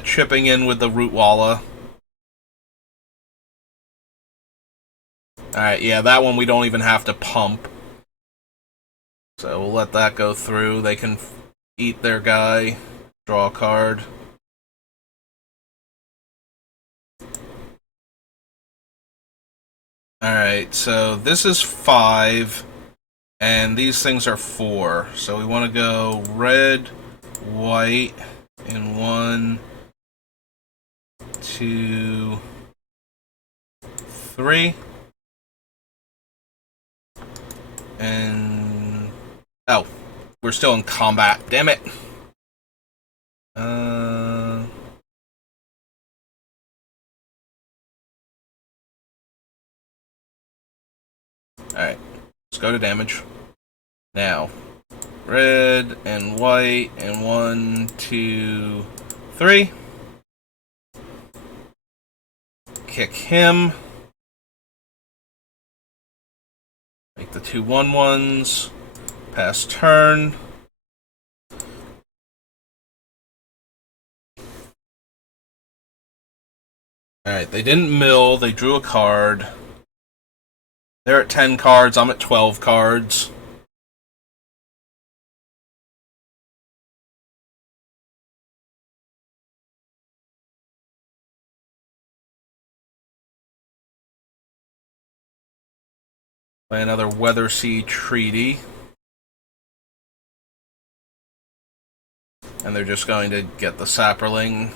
chipping in with the Rootwalla. Alright, yeah, that one we don't even have to pump. So we'll let that go through. They can eat their guy, draw a card. Alright, so this is 5, and these things are 4. So we want to go red, white, in 1, 2, 3. And... oh, we're still in combat, damn it. Alright, let's go to damage. Now, red and white, and 1, 2, 3. Kick him. Make the 2 1/1s. Pass turn. Alright, they didn't mill, they drew a card. They're at 10 cards, I'm at 12 cards. Play another Weathersea Treaty. And they're just going to get the Sapperling.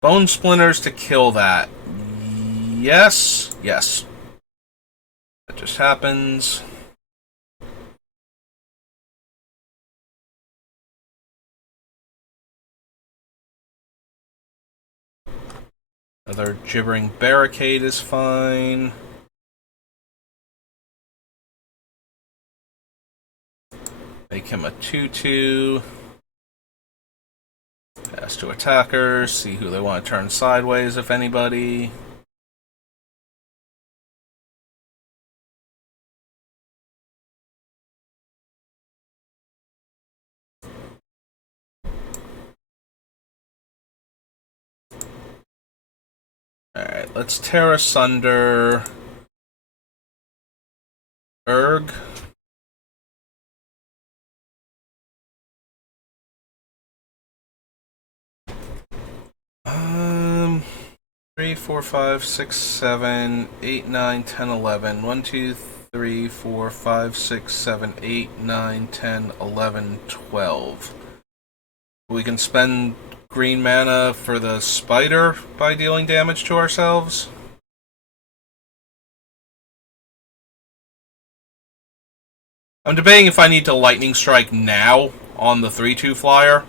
Bone Splinters to kill that. Yes. Yes. That just happens. Another Gibbering Barricade is fine. Make him a 2/2. Pass to attackers, see who they want to turn sideways, if anybody. Alright, let's tear asunder Erg. 3, 4, 5, 6, 7, 8, 9, 10, 11. 1, 2, 3, 4, 5, 6, 7, 8, 9, 10, 11, 12. We can spend green mana for the spider by dealing damage to ourselves. I'm debating if I need to Lightning Strike now on the 3-2 flyer.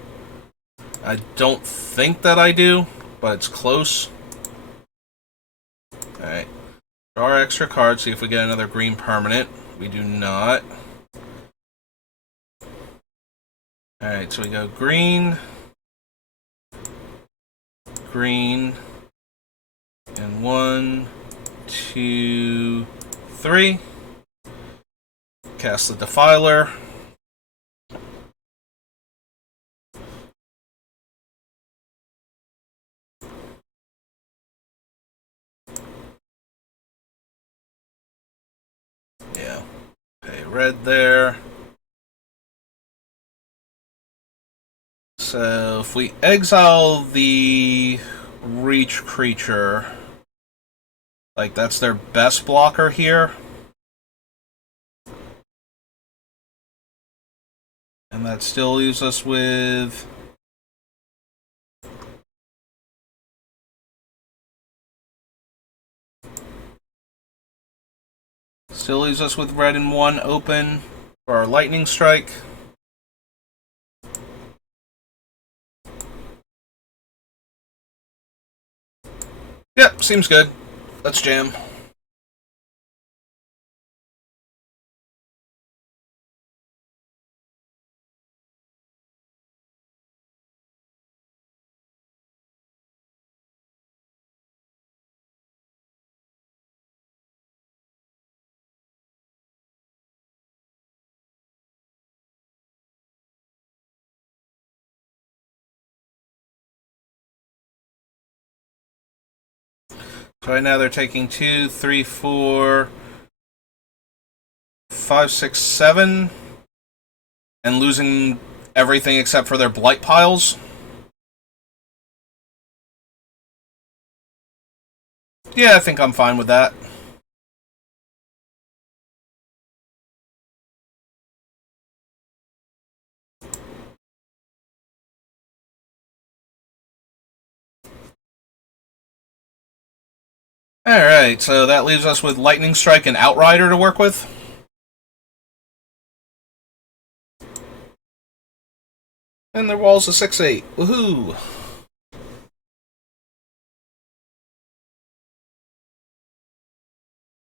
I don't think that I do, but it's close. Alright. Draw our extra card, see if we get another green permanent. We do not. Alright, so we go green, green, and 1, 2, 3. Cast the Defiler. Yeah. Pay red there. So if we exile the Reach creature, like that's their best blocker here. And that still leaves us with... Still leaves us with red and 1 open for our Lightning Strike. Yep, seems good. Let's jam. So right now they're taking 2, 3, 4, 5, 6, 7, and losing everything except for their blight piles. Yeah, I think I'm fine with that. Alright, so that leaves us with Lightning Strike and Outrider to work with. And their wall's a 6-8. Woohoo!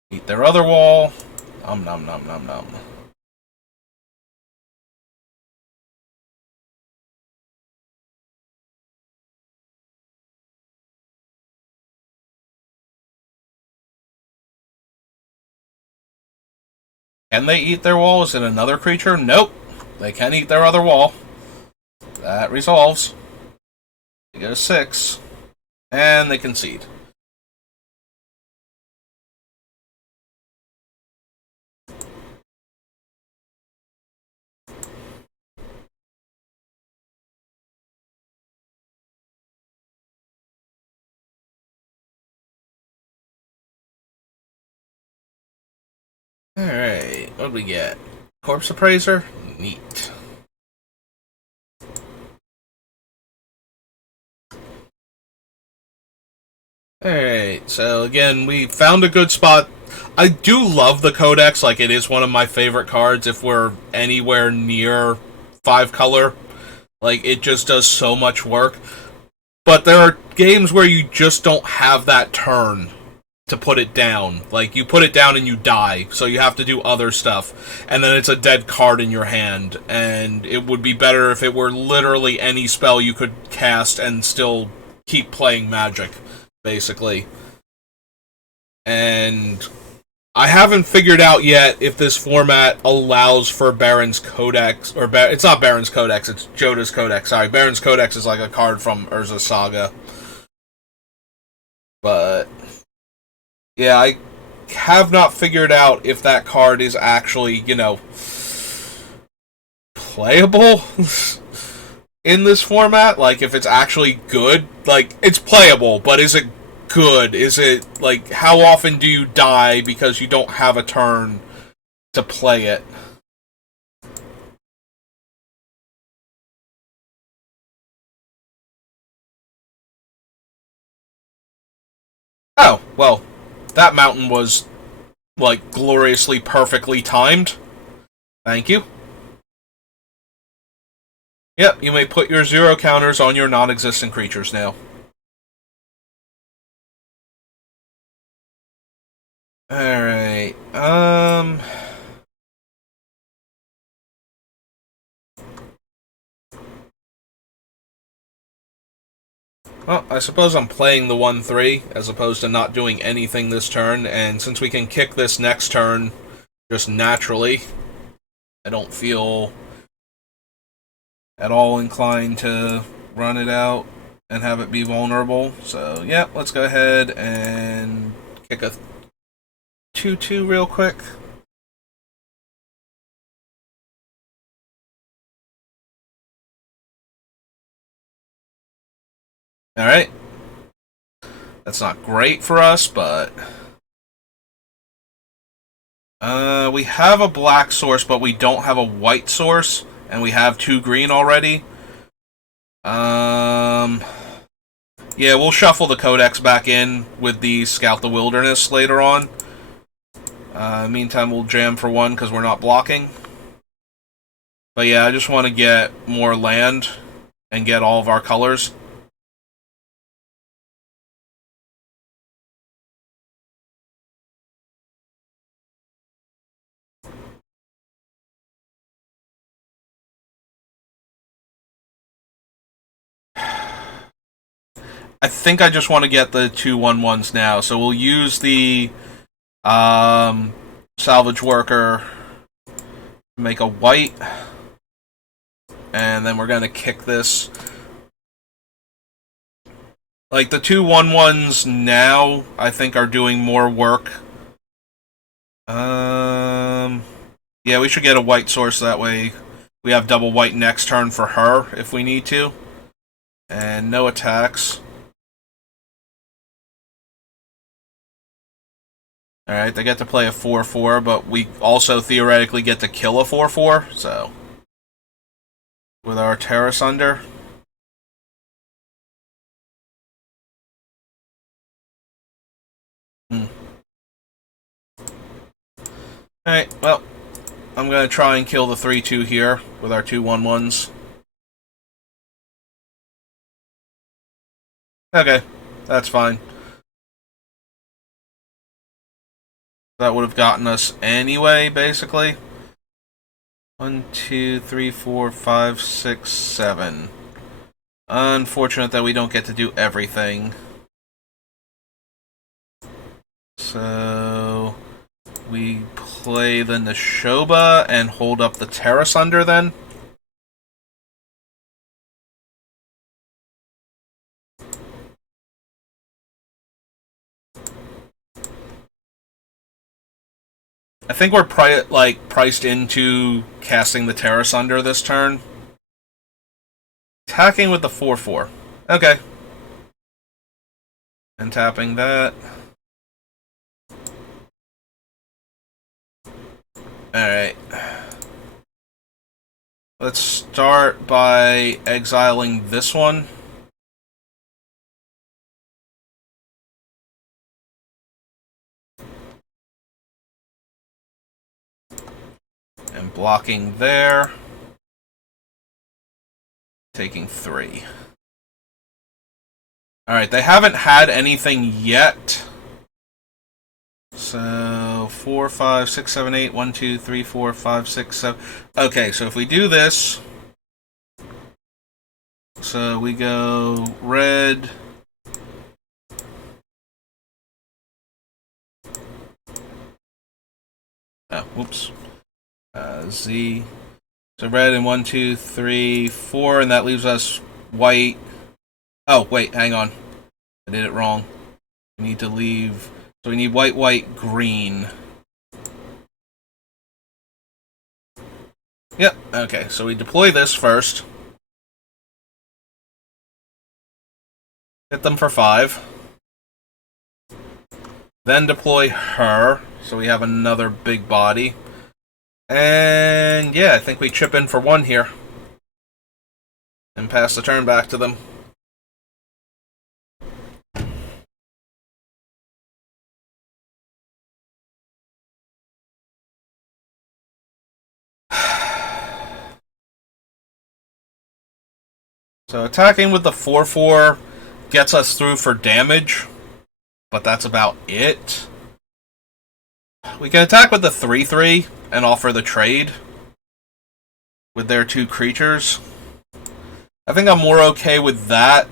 Eat their other wall. Nom nom nom nom nom. Can they eat their wall? Is it another creature? Nope. They can eat their other wall. That resolves. They go 6. And they concede. Alright, what do we get? Corpse Appraiser? Neat. Alright, so again, we found a good spot. I do love the Codex, like it is one of my favorite cards if we're anywhere near 5 color. Like, it just does so much work. But there are games where you just don't have that turn to put it down. Like, you put it down and you die, so you have to do other stuff. And then it's a dead card in your hand. And it would be better if it were literally any spell you could cast and still keep playing Magic, basically. And I haven't figured out yet if this format allows for Baron's Codex, or it's not Baron's Codex, it's Joda's Codex. Sorry, Baron's Codex is like a card from Urza Saga. But yeah, I have not figured out if that card is actually, playable in this format. Like, if it's actually good. Like, it's playable, but is it good? Is it, like, how often do you die because you don't have a turn to play it? Oh, well, that mountain was, like, gloriously perfectly timed. Thank you. Yep, you may put your 0 counters on your non-existent creatures now. Alright, well, I suppose I'm playing the 1-3 as opposed to not doing anything this turn, and since we can kick this next turn just naturally, I don't feel at all inclined to run it out and have it be vulnerable. So, yeah, let's go ahead and kick a 2-2 real quick. Alright. That's not great for us, but... we have a black source, but we don't have a white source, and we have 2 green already. Yeah, we'll shuffle the Codex back in with the Scout the Wilderness later on. Meantime, we'll jam for 1 because we're not blocking. But yeah, I just want to get more land and get all of our colors. I think I just want to get the 2/1/1s now, so we'll use the Salvage Worker to make a white, and then we're going to kick this. Like, the 2/1/1s now, I think, are doing more work. Yeah, we should get a white source, that way we have double white next turn for her, if we need to. And no attacks. Alright, they get to play a 4/4, but we also theoretically get to kill a 4/4, so... with our Terra Sunder. Alright, well, I'm going to try and kill the 3/2 here with our 2/1/1s. Okay, that's fine. That would have gotten us anyway, basically. 1, 2, 3, 4, 5, 6, 7. Unfortunate that we don't get to do everything. So... we play the Neshoba and hold up the Terra Sunder then? I think we're priced into casting the Terra Sunder this turn. Attacking with the 4/4. Okay. And tapping that. Alright. Let's start by exiling this one. And blocking there. Taking 3. Alright, they haven't had anything yet. So, 4, 5, 6, 7, 8, 1, 2, 3, 4, 5, 6, 7. Okay, so if we do this... so we go red... oh, whoops. Z. So red in 1, 2, 3, 4, and that leaves us white. Oh, wait, hang on. I did it wrong. We need to leave... so we need white, white, green. Yep, okay, so we deploy this first. Hit them for 5. Then deploy her, so we have another big body. And yeah, I think we chip in for 1 here. And pass the turn back to them. So attacking with the 4/4 gets us through for damage, but that's about it. We can attack with the 3/3 and offer the trade with their 2 creatures. I think I'm more okay with that.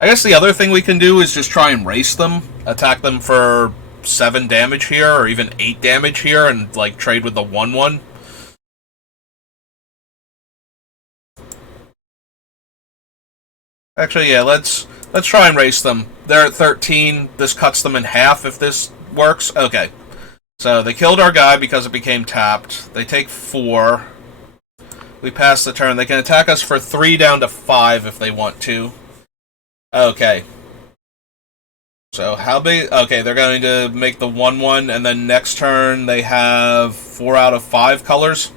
I guess the other thing we can do is just try and race them, attack them for 7 damage here, or even 8 damage here, and like trade with the 1/1. Actually, yeah, let's try and race them. They're at 13. This cuts them in half if this works. Okay. So they killed our guy because it became tapped. They take 4. We pass the turn. They can attack us for 3 down to 5 if they want to. Okay. So how big... Okay, they're going to make the 1/1, and then next turn they have 4 out of 5 colors.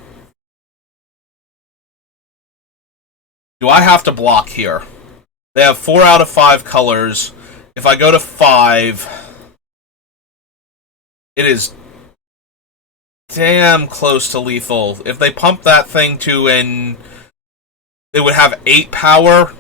Do I have to block here? They have 4 out of 5 colors. If I go to 5, it is damn close to lethal. If they pump that thing to an... It would have 8 power.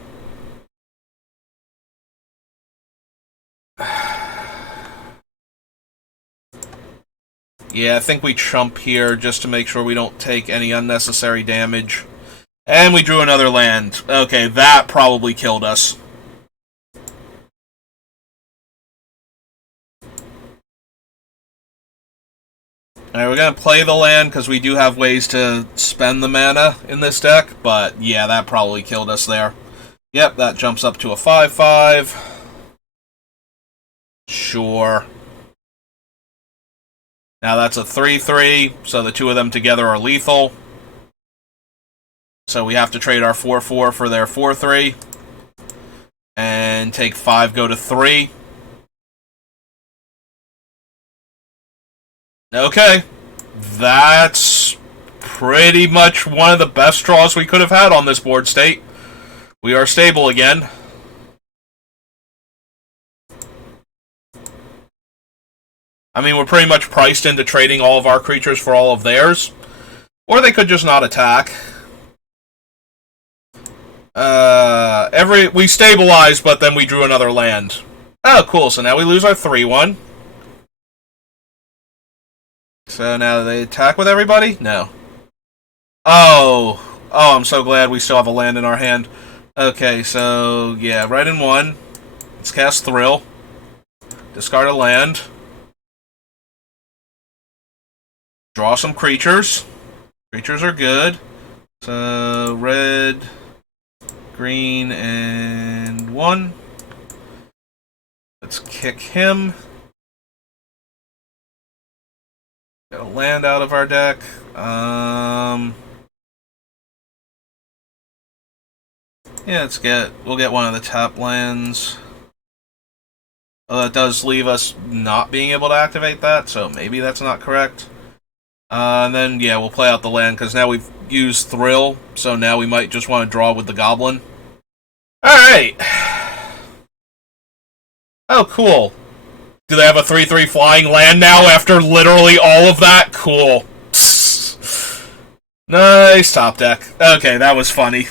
Yeah, I think we chump here just to make sure we don't take any unnecessary damage. And we drew another land. Okay, that probably killed us. Alright, we're going to play the land because we do have ways to spend the mana in this deck. But yeah, that probably killed us there. Yep, that jumps up to a 5/5. Sure. Now that's a 3/3, so the 2 of them together are lethal. So we have to trade our 4/4 for their 4/3. And take 5, go to 3. Okay. That's pretty much one of the best draws we could have had on this board state. We are stable again. I mean, we're pretty much priced into trading all of our creatures for all of theirs. Or they could just not attack. We stabilized, but then we drew another land. Oh, cool. So now we lose our 3/1. So now they attack with everybody? No. Oh, I'm so glad we still have a land in our hand. Okay, so, yeah, right in 1. Let's cast Thrill. Discard a land. Draw some creatures. Creatures are good. So, red, green, and 1. Let's kick him. Get a land out of our deck. Yeah, we'll get one of the tap lands. That does leave us not being able to activate that, so maybe that's not correct. And then, yeah, we'll play out the land, because now we've used Thrill, so now we might just want to draw with the Goblin. Alright! Oh, cool. Do they have a 3/3 flying land now after literally all of that? Cool. Nice top deck. Okay, that was funny.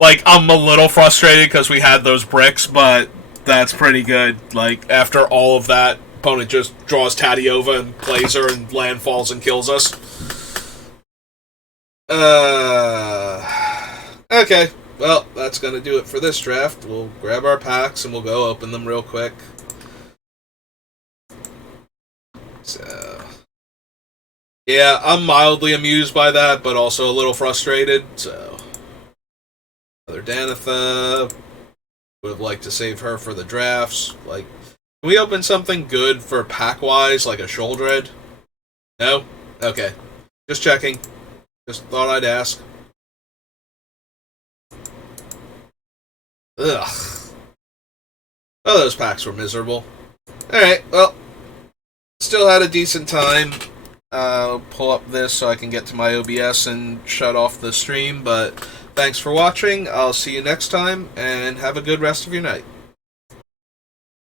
Like, I'm a little frustrated because we had those bricks, but that's pretty good. Like, after all of that, opponent just draws Tadiova and plays her and landfalls and kills us. Okay. Well, that's going to do it for this draft. We'll grab our packs and we'll go open them real quick. So, yeah, I'm mildly amused by that, but also a little frustrated, so. Another Danitha. Would have liked to save her for the drafts. Like, can we open something good for pack-wise, like a Sholdred? No? Okay. Just checking. Just thought I'd ask. Ugh. Oh, those packs were miserable. Alright, well. Still had a decent time. I'll pull up this so I can get to my OBS and shut off the stream, but thanks for watching. I'll see you next time, and have a good rest of your night.